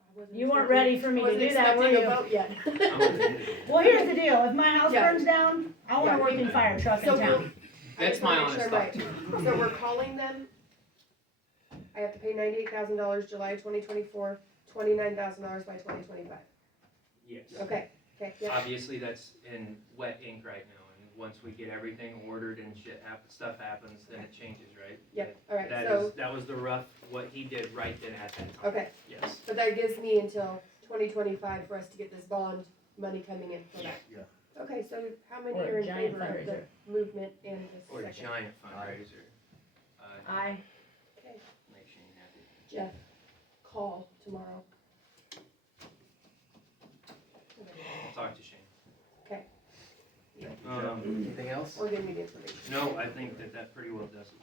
I wasn't You weren't expecting- ready for me to wasn't do that, were expecting a you? vote yet. Well, here's the deal, if my house Yeah. burns down, I wanna Yeah. work in fire truck in So town. That's my honest thought. So we're calling them. I have to pay $98,000 July 2024, $29,000 by 2025. Yes. Okay, yep. Obviously, that's in wet ink right now, and once we get everything ordered and stuff happens, then it changes, right? Yep, all right, That so- is, that was the rough, what he did right then at that time. Okay. Yes. But that gives me until 2025 for us to get this bond money coming in for that. Yeah. Okay, so how many Or a are in giant favor of the fundraiser. movement and this Or a second? giant fundraiser. Aye. Okay, Make Shane happy. Jeff, call tomorrow. I'll talk to Shane. Okay. Anything else? Or give me the information. No, I think that pretty well does it.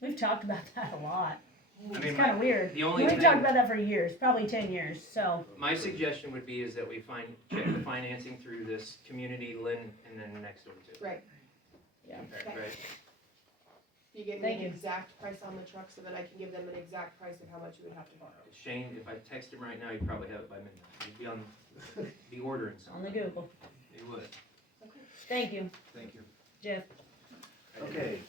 We've talked about that a lot. I It's mean, kinda weird. the only We've thing- talked about that for years, probably 10 years, so. My suggestion would be is that we check the financing through this community, Lynn, and then next door to. Right. Yeah. Okay, right. You give me Thank an you. exact price on the truck so that I can give them an exact price of how much you would have to borrow. Shane, if I text him right now, he'd probably have it by midnight. He'd be on the ordering On the something. Google. He would. Thank you, Thank you. Jeff. Okay,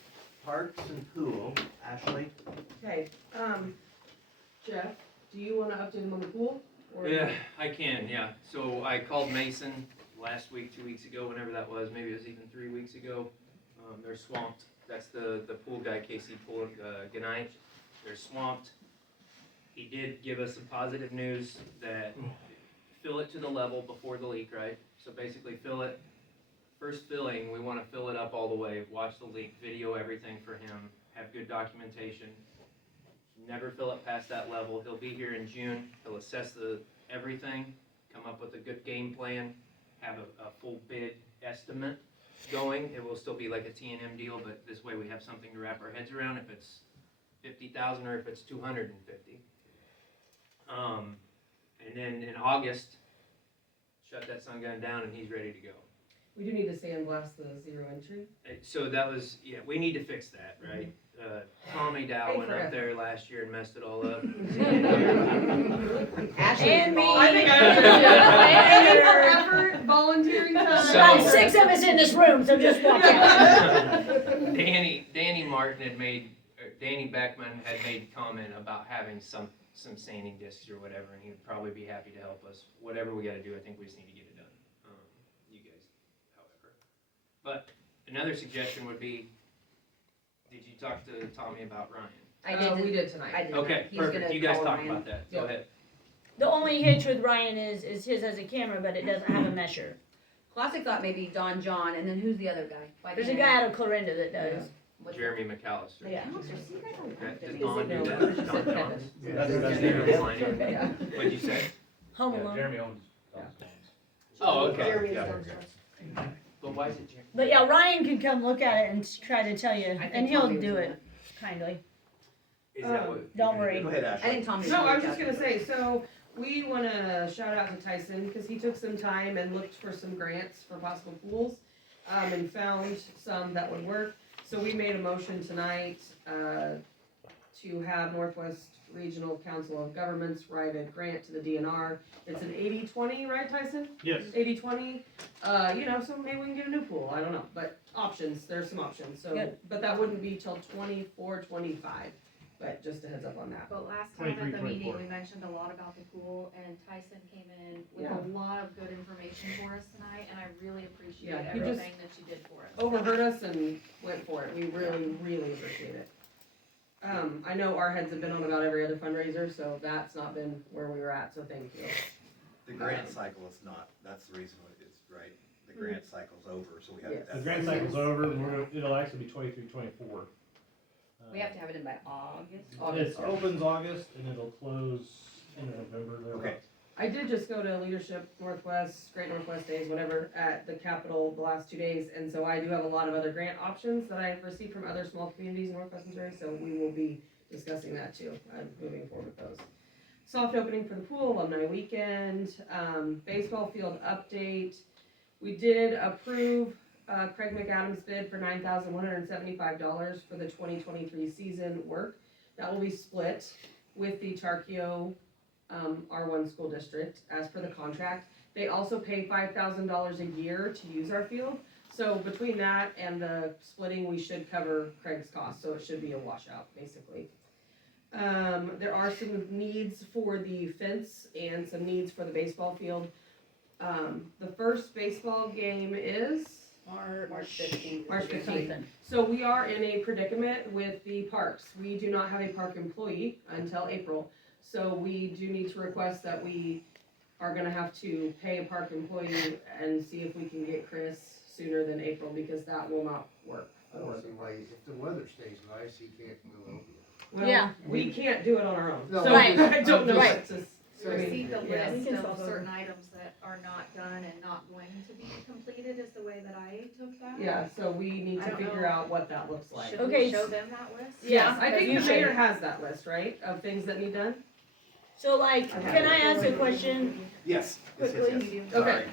parks and pool, Ashley? Okay, Jeff, do you wanna update him on the pool? Or- Yeah, I can, yeah. So I called Mason last week, 2 weeks ago, whenever that was, maybe it was even 3 weeks ago. They're swamped. That's the pool guy, Casey Ganite. They're swamped. He did give us some positive news that fill it to the level before the leak, right? So basically fill it, first filling, we wanna fill it up all the way, watch the leak, video everything for him, have good documentation. Never fill it past that level. He'll be here in June. He'll assess everything, come up with a good game plan, have a full bid estimate going. It will still be like a T&M deal, but this way we have something to wrap our heads around if it's 50,000 or if it's 250. And then in August, shut that sun gun down and he's ready to go. We do need to sandblast the 0 entry. So that was, yeah, we need to fix that, right? Tommy Dow Hey, went up forever. there last year and messed it all up. And me. I think I for effort, volunteering time. So- About 6 of us in this room, so just walk out. Danny Martin Danny Beckman had made comment about having some sanding discs or whatever, and he would probably be happy to help us. Whatever we gotta do, I think we just need to get it done. You guys, however. But another suggestion would be, did you talk to Tommy about Ryan? I did. We did tonight. Okay, perfect. You guys talk about that. Go Yep. ahead. The only hitch with Ryan is his has a camera, but it doesn't have a measure. Classic thought maybe Don John, and then who's the other guy? Why There's a can't I- guy out of Clarinda that does. Jeremy McAllister. Yeah. Does Does Don do that? She Don said Johns? Kevin. That's Yeah. What'd you say? Home Alone. Jeremy owns. Oh, okay. Jeremy is Yeah. downstairs. But why is it Jeremy? But yeah, Ryan could come look at it and try to tell you, think and he'll Tommy was do in it kindly. Is that what? Don't worry. Go ahead, I Ashley. think Tommy. No, I was just gonna say, so we wanna shout out to Tyson, cause he took some time and looked for some grants for possible pools, and found some that would work. So we made a motion tonight, to have Northwest Regional Council of Governments write a grant to the DNR. It's an 80-20, right, Tyson? Yes. 80-20, so maybe we can get a new pool, I don't know, but options, there's some options, so, Good. but that wouldn't be till 24-25, but just a heads up on that. But last time at 23, the meeting, 24. we mentioned a lot about the pool, and Tyson came in with Yeah. a lot of good information for us tonight, and I really appreciate Yeah, he just everything that you did for us. Overheard us and went for it, we really, really appreciate it. I know our heads have been on about every other fundraiser, so that's not been where we were at, so thank you. The grant cycle is not, that's the reason why it's, right? The grant cycle's over, so we have. Yes. The grant cycle's over, and it'll actually be 23-24. We have to have it in by August. It opens August, and it'll close in November. Okay. I did just go to Leadership Northwest, Great Northwest Days, whatever, at the Capitol the last 2 days, and so I do have a lot of other grant options that I've received from other small communities in Northwest Missouri, so we will be discussing that too. I'm moving forward with those. Soft opening for the pool, alumni weekend, baseball field update. We did approve Craig McAdams' bid for $9,175 for the 2023 season work. That will be split with the Tarkio our one school district, as per the contract. They also pay $5,000 a year to use our field. So between that and the splitting, we should cover Craig's costs, so it should be a washout, basically. There are some needs for the fence and some needs for the baseball field. The first baseball game is March 15th. March 15th. So we are in a predicament with the parks. We do not have a park employee until April. So we do need to request that we are gonna have to pay a park employee and see if we can get Chris sooner than April, because that will not work. I don't see why, if the weather stays nice, he can't go over. Well, Yeah. we can't do it on our own. No, So Right. I don't know Right. what to, We received a yeah. list can of solve certain items that are not done and not going to be completed, is the way that I took that. Yeah, so we need I to don't figure know. out what that looks like. Should Okay, we show them that list? Yes, I think you the should. mayor has that list, right, of things that need done? So like, can I ask a question? Yes, yes, yes, Quickly. yes. Okay. Sorry.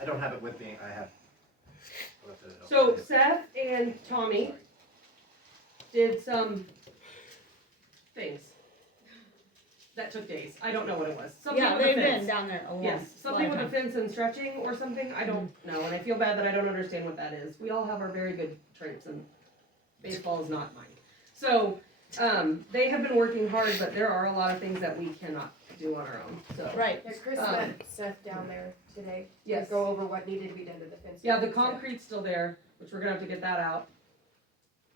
I don't have it with me, I have. left it at So home. Seth and Tommy did some things that took days. I don't know what it was. Something Yeah, with a they've fence. been down there a long. Yes, something long with a time. fence and stretching or something. I don't know, and I feel bad that I don't understand what that is. We all have our very good traits, and baseball is not mine. So they have been working hard, but there are a lot of things that we cannot do on our own. So Right. Yeah, Chris Um, met Seth down there today to Yes. go over what needed to be done to the fence. yeah, the concrete's still there, which we're gonna have to get that out.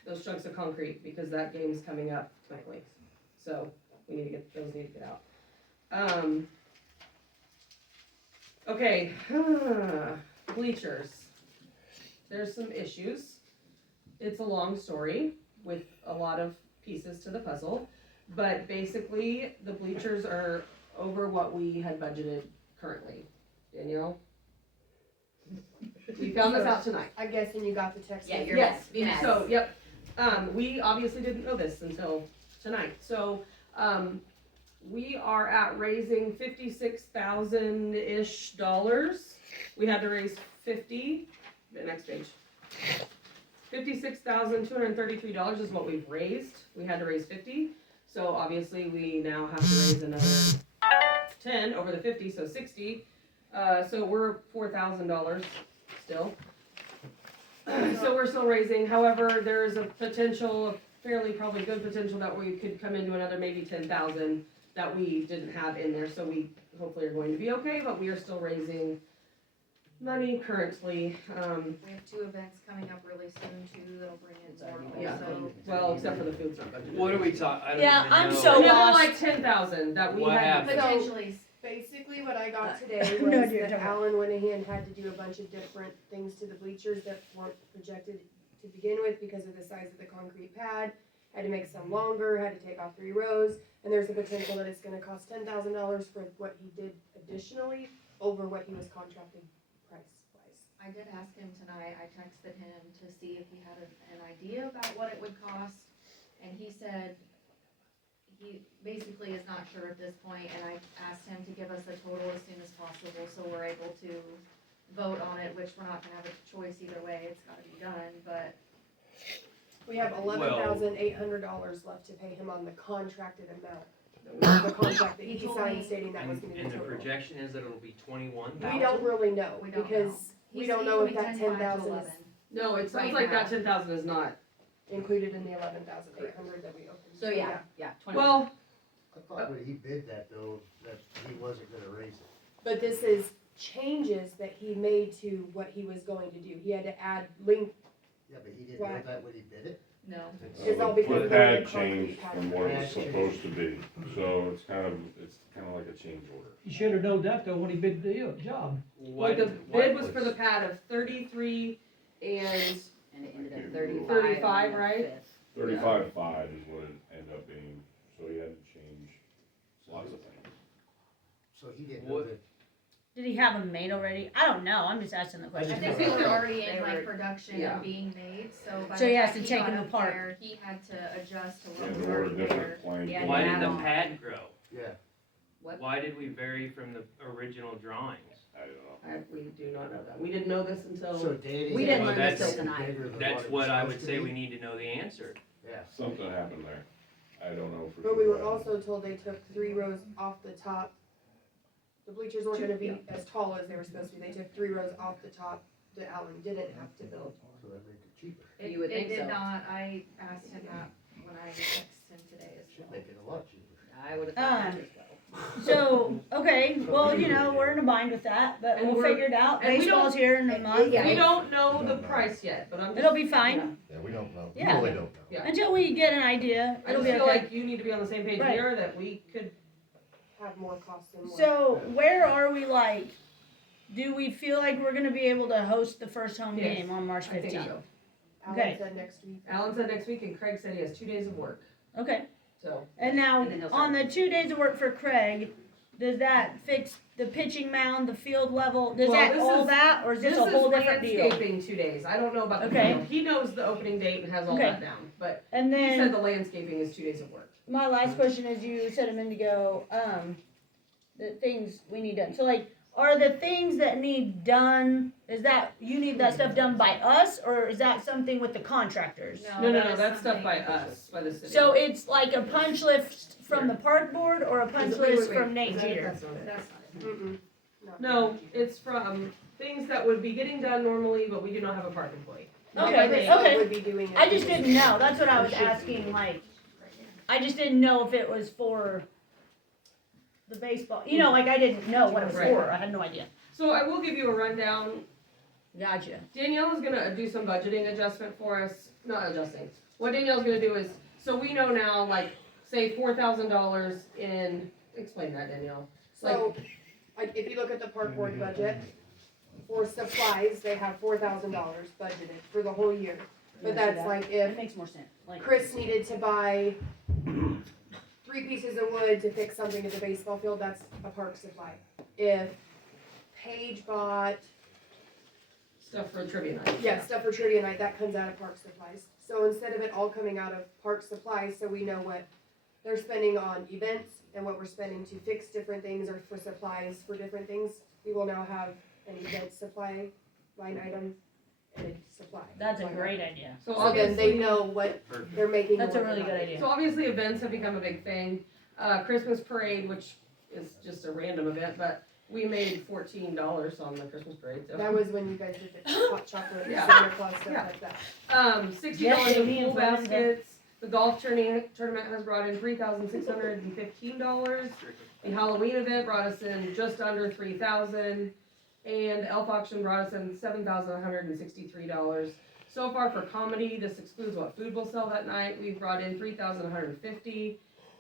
Those chunks of concrete, because that game's coming up quickly. So we need to get, those need to get out. Okay, bleachers. There's some issues. It's a long story with a lot of pieces to the puzzle, but basically the bleachers are over what we had budgeted currently. Danielle? We found this out tonight. I'm guessing you got the text. Yeah, message. you're Yes, right. Be mad. so, yep, we obviously didn't know this until tonight, so, we are at raising $56,000-ish dollars. We had to raise 50, the next page. $56,233 is what we've raised, we had to raise 50, so obviously we now have to raise another 10 over the 50, so 60, so we're $4,000 still. So we're still raising, however, there is a potential, a fairly probably good potential that we could come into another maybe 10,000 that we didn't have in there, so we hopefully are going to be okay, but we are still raising money currently. We have 2 events coming up really soon too, that'll bring in more, Yeah. so. Well, except for the food's not budgeted. What are we talking? I don't Yeah, even I'm know. so Another lost. like 10,000 that we What had. happened? Potentially, Basically, what I got today No was idea that what you're Alan went ahead and had to do a bunch of different things to the bleachers that weren't projected to begin with because of the size of the concrete pad. Had to make some longer, had to take off 3 rows, and there's a potential that it's gonna cost $10,000 for what he did additionally over what he was contracted price-wise. I did ask him tonight, I texted him to see if he had an idea about what it would cost, and he said he basically is not sure at this point, and I asked him to give us a total as soon as possible, so we're able to vote on it, which we're not gonna have a choice either way, it's gotta be done, but We have Well- $11,800 left to pay him on the contracted amount. The contract that He he told signed me- stating that was gonna be And the total. projection is that it'll be 21,000? We don't really know, We don't because He we said don't he know told if me that 10,500 to 10,000 is 11. No, it sounds Right like now. that 10,000 is not. included in the 11,800 that we opened. So yeah, 20. Well, I thought when he bid that though, that he wasn't gonna raise it. But this is changes that he made to what he was going to do. He had to add link, Yeah, but he didn't know Right. that when he bid it? No. It's all because It of the had concrete changed pad. from what it's supposed to be, so it's kind of like a change order. He should have known that though when he bid the job. like the bid was for the pad of 33 and And it ended up 35. 35, on the right? 5th. 35.5 is what it ended up being, so he had to change lots of things. So he didn't know What- that. Did he have them made already? I don't know. I'm just asking the I question. think they were already They in like were- production yeah. and being made, so by So the he has time to he take got them up apart. there, he had to adjust to He what had was to order already there. different plank. Yeah, Why did add the on. pad grow? Yeah. What? Why did we vary from the original drawings? I don't know. we do not know that. We didn't know this until. So Danny. We didn't Well, learn this that's- till tonight. bigger than That's it what was I supposed would to say be? we need to know the answer. Yeah. Something happened there. I don't know for sure. But we were also told they took 3 rows off the top. The bleachers weren't gonna be as tall as they were supposed to be. They took 3 rows off the top that Allen didn't have to build. So that make it cheaper. You would think It so. did not, I asked him that when I texted him today as Should well. make it a lot cheaper. I would have thought that as well. So, okay, well, you know, we're in a bind with that, but And we'll we're- figure it out. and we Baseball's don't- here in a month. We don't know the price yet, but I'm just. It'll be fine. Yeah, we don't know. We Yeah. really don't know. Yeah. Until we get an idea, I it'll just be feel okay. like you need to be on the same page Right. here, that we could. Have more costs and more. So, where are we like, do we feel like we're gonna be able to host the first home Yes, game on March I think 15th? so. Alan Okay. said next week. Alan said next week, and Craig said he has 2 days of work, Okay. so. And now, And then he'll on start. the 2 days of work for Craig, does that fix the pitching mound, the field level? Does Well, that this all is- that, or is this a whole different deal? landscaping 2 days, I don't know about the Okay. field, he knows the opening date and has all Okay. that down, but And he then said the landscaping is 2 days of work. my last question is, you said a minute ago, the things we need done. So like, are the things that need done, is that, you need that stuff done by us, or is that something with the contractors? No, that is that's stuff something- by us, by the city. So it's like a punch list from the park board, or a punch Wait, list wait, from Nate is that it? Jeter? That's not it. That's not it. Mm-mm. No, it's from things that would be getting done normally, but we do not have a park employee. Okay, Bristol okay. would be doing it. I just didn't know, that's what I was asking, like, I just didn't know if it was for the baseball, you know, like I didn't know what it was Right. for, I had no idea. So I will give you a rundown. Gotcha. Danielle is gonna do some budgeting adjustment for us, not adjusting. What Danielle's gonna do is, so we know now, like, say $4,000 in, explain that, Danielle. So, like, if you look at the park board budget, for supplies, they have $4,000 budgeted for the whole year. But that's like It if makes more sense, like. Chris needed to buy 3 pieces of wood to fix something at the baseball field, that's a park supply. If Paige bought, Stuff for trivia night. yeah, stuff for trivia night, that comes out of park supplies. So instead of it all coming out of park supplies, so we know what they're spending on events and what we're spending to fix different things or for supplies for different things, we will now have an event supply line item and a supply. That's a line great item. idea. So So then they obviously, know what they're making. That's a and what really they're good not. idea. so obviously events have become a big thing. Christmas parade, which is just a random event, but we made $14 on the Christmas parade, so. That was when you guys did the hot chocolate and Yeah. Santa Claus stuff Yeah. like that. $60 Yes, in me and pool Brandon. baskets. The golf tournament has brought in $3,615. The Halloween event brought us in just under $3,000, and Elf Auction brought us in $7,163. So far for comedy, this excludes what food will sell that night. We've brought in $3,150,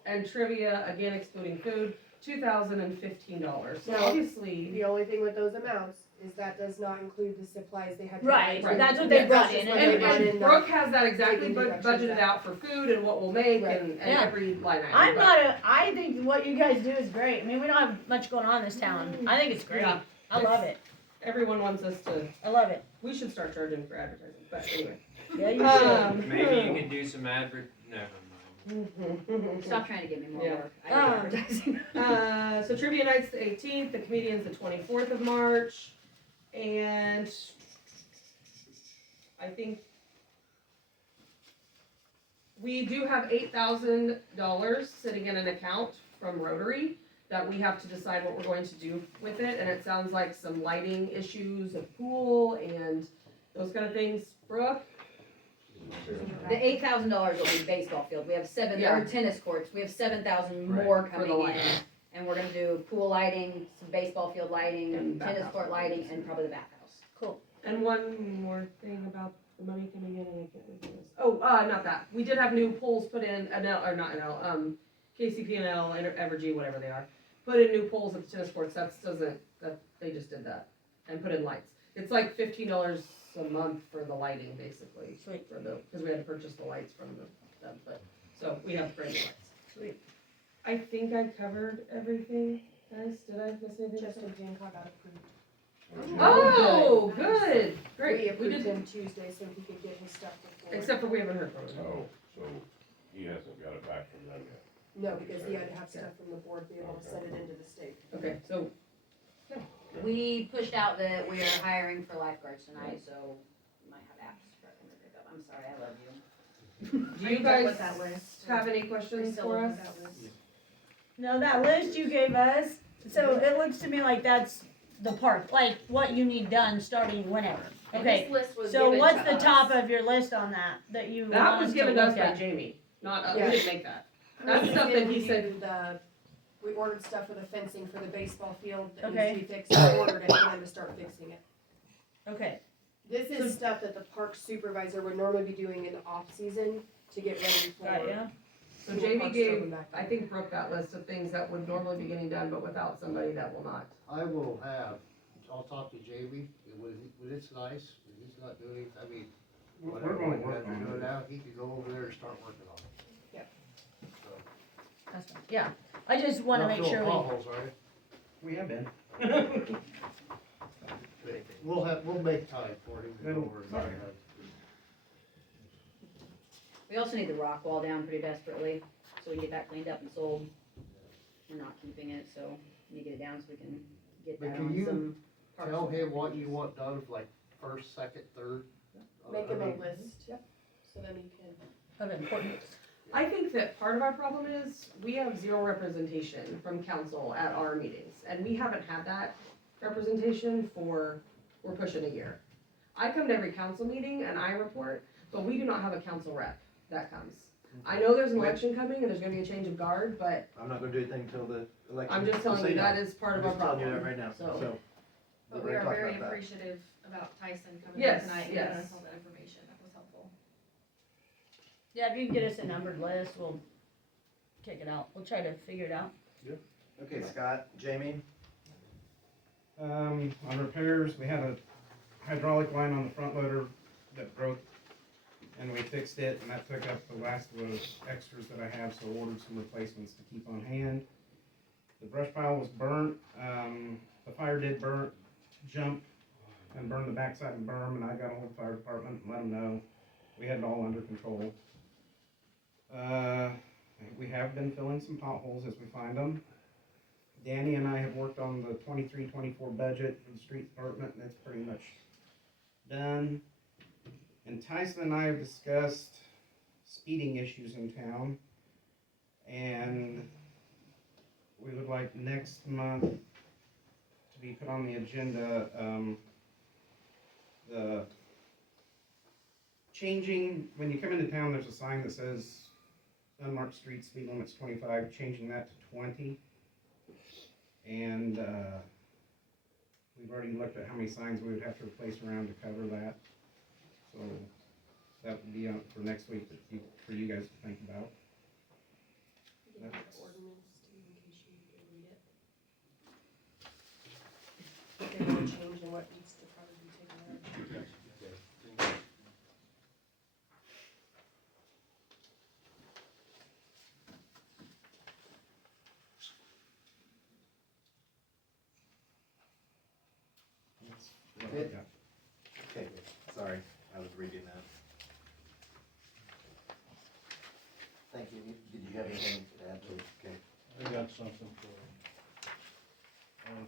and trivia, again excluding food, $2,015. So Now, obviously, The only thing with those amounts is that does not include the supplies they had. to Right, buy. that's what they Yeah, brought that's in, just what and- they brought in, Brooke has that exactly taking deductions budgeted out for food and what we'll make Right. and Yeah. every line item. I'm but- not I think what you guys do is great. I mean, we don't have much going on in this town. I think it's great. Yeah. I love it. Everyone wants us to, I love it. we should start charging for advertising, but anyway. Yeah, you should. Maybe you could do some never mind. Stop trying to get me more Yeah. work. I hate advertising. So trivia night's the 18th, the comedian's the 24th of March, and I think we do have $8,000 sitting in an account from Rotary that we have to decide what we're going to do with it, and it sounds like some lighting issues, a pool, and those kind of things. Brooke? The $8,000 will be baseball field. We have Yeah. or tennis courts. We have 7,000 Right. more For the coming in. lighting. And we're gonna do pool lighting, some baseball field lighting, And tennis bathhouse court lighting, lighting. and probably the bathhouse. Cool. And one more thing about the money coming in, and I can't remember this. Oh, not that. We did have new poles put in, KCP&L, Evergy, whatever they are. Put in new poles at the tennis courts. They just did that. And put in lights. It's like $15 a month for the lighting, basically. Sweet. Because we had to purchase the lights from them, but, so we have brand new lights. Sweet. I think I covered everything, guys. Did I miss anything? Justin Hancock got approved. Oh, good, We great. We approved did, him Tuesday so he could get his stuff before. except for we haven't heard from him. Oh, so he hasn't got it back from them yet. No, because he had to have stuff from the board, be able to send it into the state. Okay, so, We pushed out that we are hiring for lifeguards tonight, so you might have apps for them to pick up. I'm sorry, I love you. Do you guys have any questions for us? No, that list you gave us, so it looks to me like that's the park, like what you need done starting whenever. And Okay, this list was so given what's to the us. top of your list on that you That want was us given to to us look by at? Jamie, not us. Yeah. We didn't make that. That's Chris stuff is that giving he you said. we ordered stuff for the fencing for the baseball field that Okay. needs to be fixed. I ordered it for them to start fixing it. Okay, This is stuff that the park supervisor would normally be doing in the off season to get ready for. got ya. So Cool Jamie parks gave, open back I up. think Brooke that list of things that would normally be getting done, but without somebody that will not. I will have, I'll talk to Jamie, and when it's nice, when he's not doing, I mean, We're whatever gonna you work guys are on doing it. now, he could go over there and start working on it. Yep. So. That's fine, yeah, I just wanna Not make sure filling we, potholes, are you? We have been. But we'll make time for him to go over and Okay. We also need the rock wall down pretty desperately, so we can get that cleaned up and sold. We're not keeping it, so we need to get it down so we can get But that can on you some parks. tell him what you want done, like first, second, third? Make him I a mean, list, so then he can. of importance. I think that part of our problem is we have zero representation from council at our meetings, and we haven't had that representation for, we're pushing a year. I come to every council meeting and I report, but we do not have a council rep that comes. I know there's an election coming and there's gonna be a change of guard, but I'm not gonna do anything until the election. I'm just telling so you, know. that is part of I'm our just telling you problem. that right now, So- so. But we're we gonna are talk very about that. appreciative about Tyson coming in Yes, tonight and giving yes. us all that information. That was helpful. Yeah, if you can get us a numbered list, we'll kick it out, we'll try to figure it out. Okay, Scott, Jamie, On repairs, we had a hydraulic line on the front loader that broke, and we fixed it, and that took up the last of the extras that I have, so ordered some replacements to keep on hand. The brush pile was burnt, the fire did jump and burn the backside of the berm, and I got ahold of the fire department and let them know we had it all under control. We have been filling some potholes as we find them. Danny and I have worked on the 23-24 budget for the street department, and it's pretty much done. And Tyson and I have discussed speeding issues in town, and we would like next month to be put on the agenda, the changing, when you come into town, there's a sign that says unmarked street speed limit's 25, changing that to 20. And we've already looked at how many signs we would have to replace around to cover that. So that would be out for next week for you guys to think about. We can have the ordinance too, in case you need to read it. If they want to change and what needs to probably be taken out. Good. Okay, sorry, I was reading that. Thank you. Did you have anything to add to it? Okay. I got something for you. On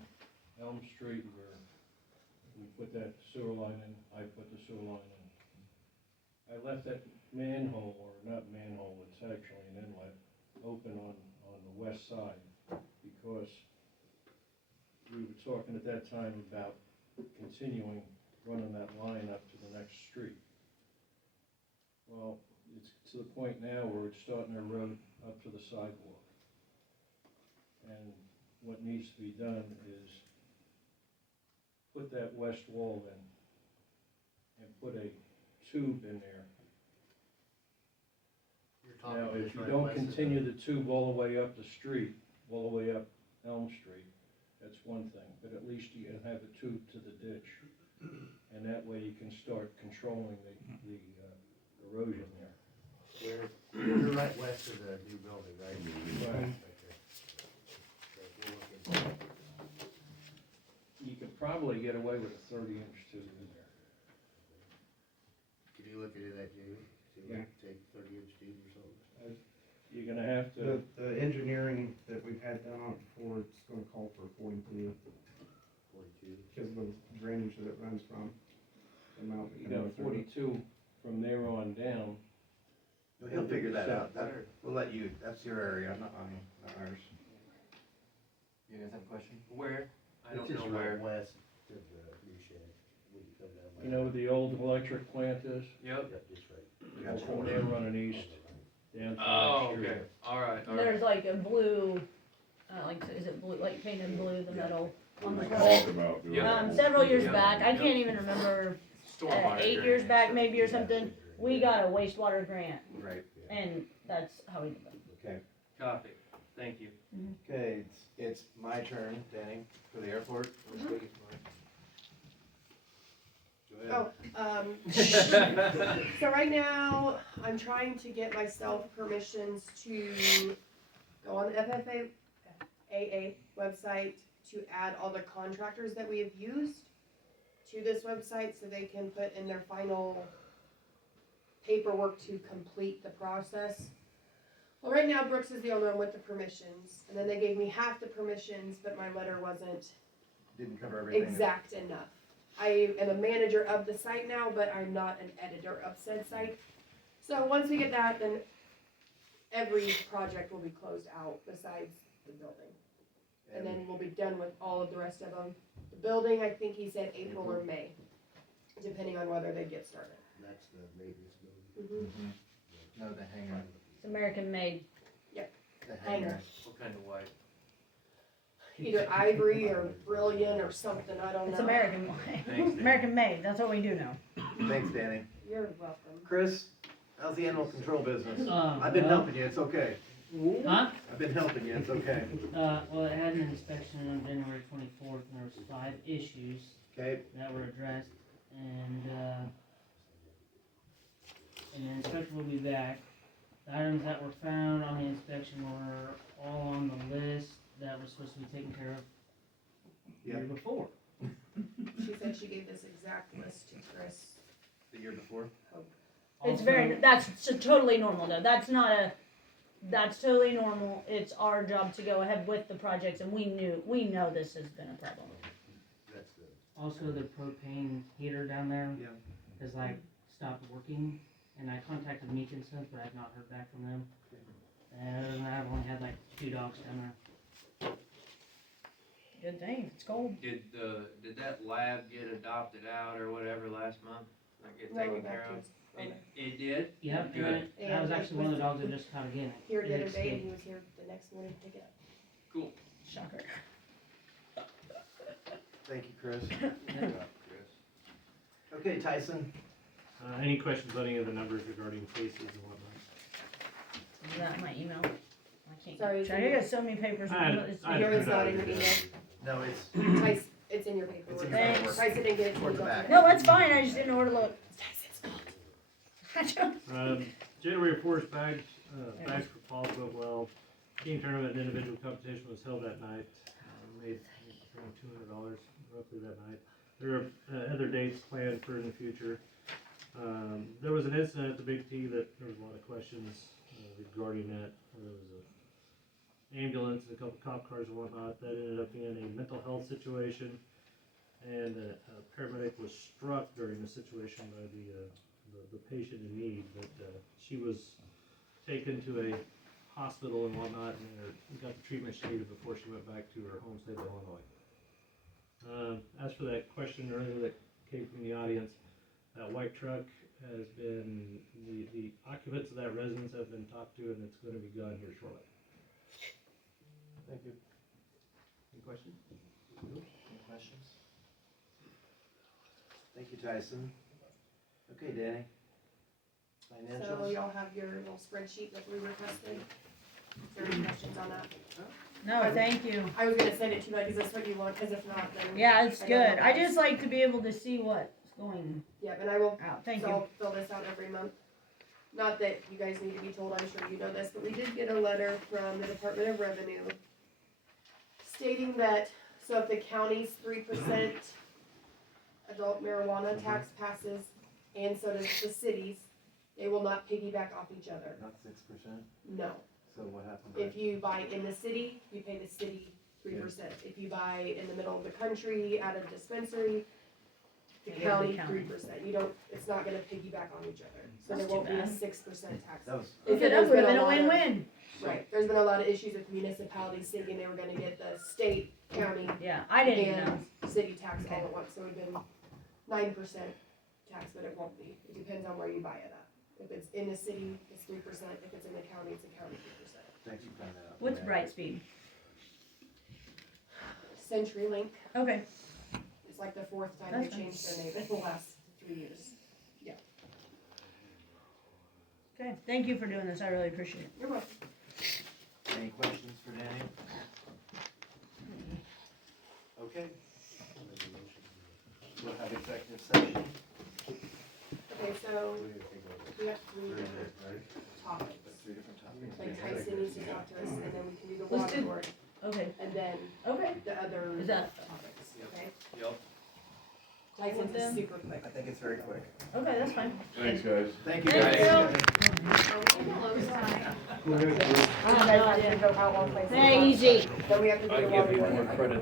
Elm Street where we put that sewer line in, I put the sewer line in. I left that manhole, or not manhole, it's actually an inlet, open on the west side because we were talking at that time about continuing running that line up to the next street. Well, it's to the point now where it's starting our road up to the sidewalk. And what needs to be done is put that west wall in and put a tube in there. You're talking Now, if just you right don't west of continue the tube all the way up the street, all the way up Elm Street, that's one thing, but at least you can have a tube to the ditch. And that way you can start controlling the erosion there. You're right west of the new building, right? Right. Okay. You could probably get away with a 30-inch tube in there. Could you look into that, Jamie? See if we can take 30-inch tube or something? You're gonna have to, The engineering that we've had done on it before, it's gonna call for 42 because of the drainage that it runs from. The amount that you can got go through it. 42 from there on down, He'll figure that out. We'll let you, that's your area, not mine, not ours. You guys have a question? Where? I It's don't just know right where. west of the new shed. We can come down. You know where the old electric plant is? Yep. Yep, just right. Gotcha. They're running east. Down Oh, Flag Street. okay. All right. There's like a blue, like, is it blue, like painted blue, the metal on the We pole? talked about doing that. Several years Yeah. back, I can't even remember, Stormwater 8 years drainage. back maybe or something, we got a wastewater grant, Right, and that's how we did it. okay. Copy. Thank you. Okay, it's my turn, Danny, for the airport. Go ahead. So right now, I'm trying to get myself permissions to go on the FFAA website to add all the contractors that we have used to this website so they can put in their final paperwork to complete the process. Well, right now Brooks is the only one with the permissions, and then they gave me half the permissions, but my letter wasn't Didn't cover everything. exact enough. I am a manager of the site now, but I'm not an editor of said site. So once we get that, then every project will be closed out besides the building. And then we'll be done with all of the rest of them. The building, I think he said April or May, depending on whether they get started. That's the maintenance building. Mm-hmm. No, the hangar. It's American made. The Hangar. What kind of white? Either ivory or brilliant or something, I don't know. It's American Thanks, Dan. American made, that's what we do now. Thanks, Danny. You're welcome. Chris, how's the animal control business? Uh, I've been well- helping you, it's okay. Huh? I've been helping you, it's okay. Well, it had an inspection on January 24th, and there was 5 issues Okay, that were addressed, and the inspector will be back. The items that were found on the inspection were all on the list that was supposed to be taken care of the year Yep. before. She said she gave this exact list to Chris. the year before. It's Also- very, that's totally normal though, that's totally normal, it's our job to go ahead with the projects, and we know this has been a problem. That's good. Also, the propane heater down there Yeah. has like stopped working, and I contacted Meek and Sons, but I've not heard back from them. And other than that, I've only had like 2 dogs down there. Good thing, it's cold. Did that lab get adopted out or whatever last month? Like get No, taken back care to of? his owner. It did? Yep, Good. and that was And actually one of the dogs that just caught again. Here the It other day, and escaped. he was here the next morning to pick it up. Cool. Shocker. Thank you, Chris. Okay, Tyson. Any questions on any of the numbers regarding cases and whatnot? Is that in my email? I can't. Sorry, it's I in your- got so many papers. Yours not in your email. No, it's, It's in your paperwork. It's in your paperwork. Tyson didn't get it to Towards me. the back. No, that's fine, I just didn't know where to look. January 4th, bags for Paul went well. Team tournament and individual competition was held that night. Made around $200 roughly that night. There are other dates planned for in the future. There was an incident at the Big T that there was a lot of questions regarding that. There was an ambulance and a couple cop cars and whatnot that ended up being a mental health situation, and a paramedic was struck during the situation by the patient in need, but she was taken to a hospital and whatnot, and got the treatment she needed before she went back to her home state of Illinois. As for that question earlier that came from the audience, that white truck has been, the occupants of that residence have been talked to, and it's going to be gone here shortly. Thank you. Any questions? Any questions? Thank you, Tyson. Okay, Danny. So Financials? y'all have your little spreadsheet that we requested. Is there any questions on that? No, thank you. I was gonna send it to you, like, is this what you want, cause if not, then. Yeah, it's I don't know good. I what just like to be able to see what's going Yeah, and I will, out. Thank so you. I'll fill this out every month. Not that you guys need to be told, I'm sure you know this, but we did get a letter from the Department of Revenue stating that, so if the county's 3% adult marijuana tax passes, and so does the cities, they will not piggyback off each other. Not 6%? No. So what happens? If you buy in the city, you pay the city 3%. If you buy in the middle of the country at a dispensary, the Yeah, go to the county county. 3%. You don't, it's not gonna piggyback on each other. So That's there too won't be a bad. 6% tax. That was, If Okay, that there's would have been a lot of- win-win. Right, there's been a lot of issues with municipalities thinking they were gonna get the state, county, Yeah, I didn't know. and city tax all Okay. at once, so it would've been 9% tax, but it won't be. It depends on where you buy it at. If it's in the city, it's 3%, if it's in the county, it's a county 3%. thanks for pointing that out. What's Yeah. Brightspeed? CenturyLink, Okay, it's like the fourth time That's they fine. changed their name in the last 3 years. okay, thank you for doing this, I really appreciate it. You're welcome. Any questions for Danny? Okay. We'll have executive session. Okay, so we have 3 different topics. Three different topics. Like Tyson needs to talk to us, and then we can do the Let's water do- board, Okay, and then okay. the other Is that- topics, Yep. okay? Yep. Tyson's them? is super quick. I think it's very quick. Okay, that's fine. Thanks, guys. Thank you, Thank guys. I don't know, I have to go out one place. Hey, easy. Then we have to do the water board. credit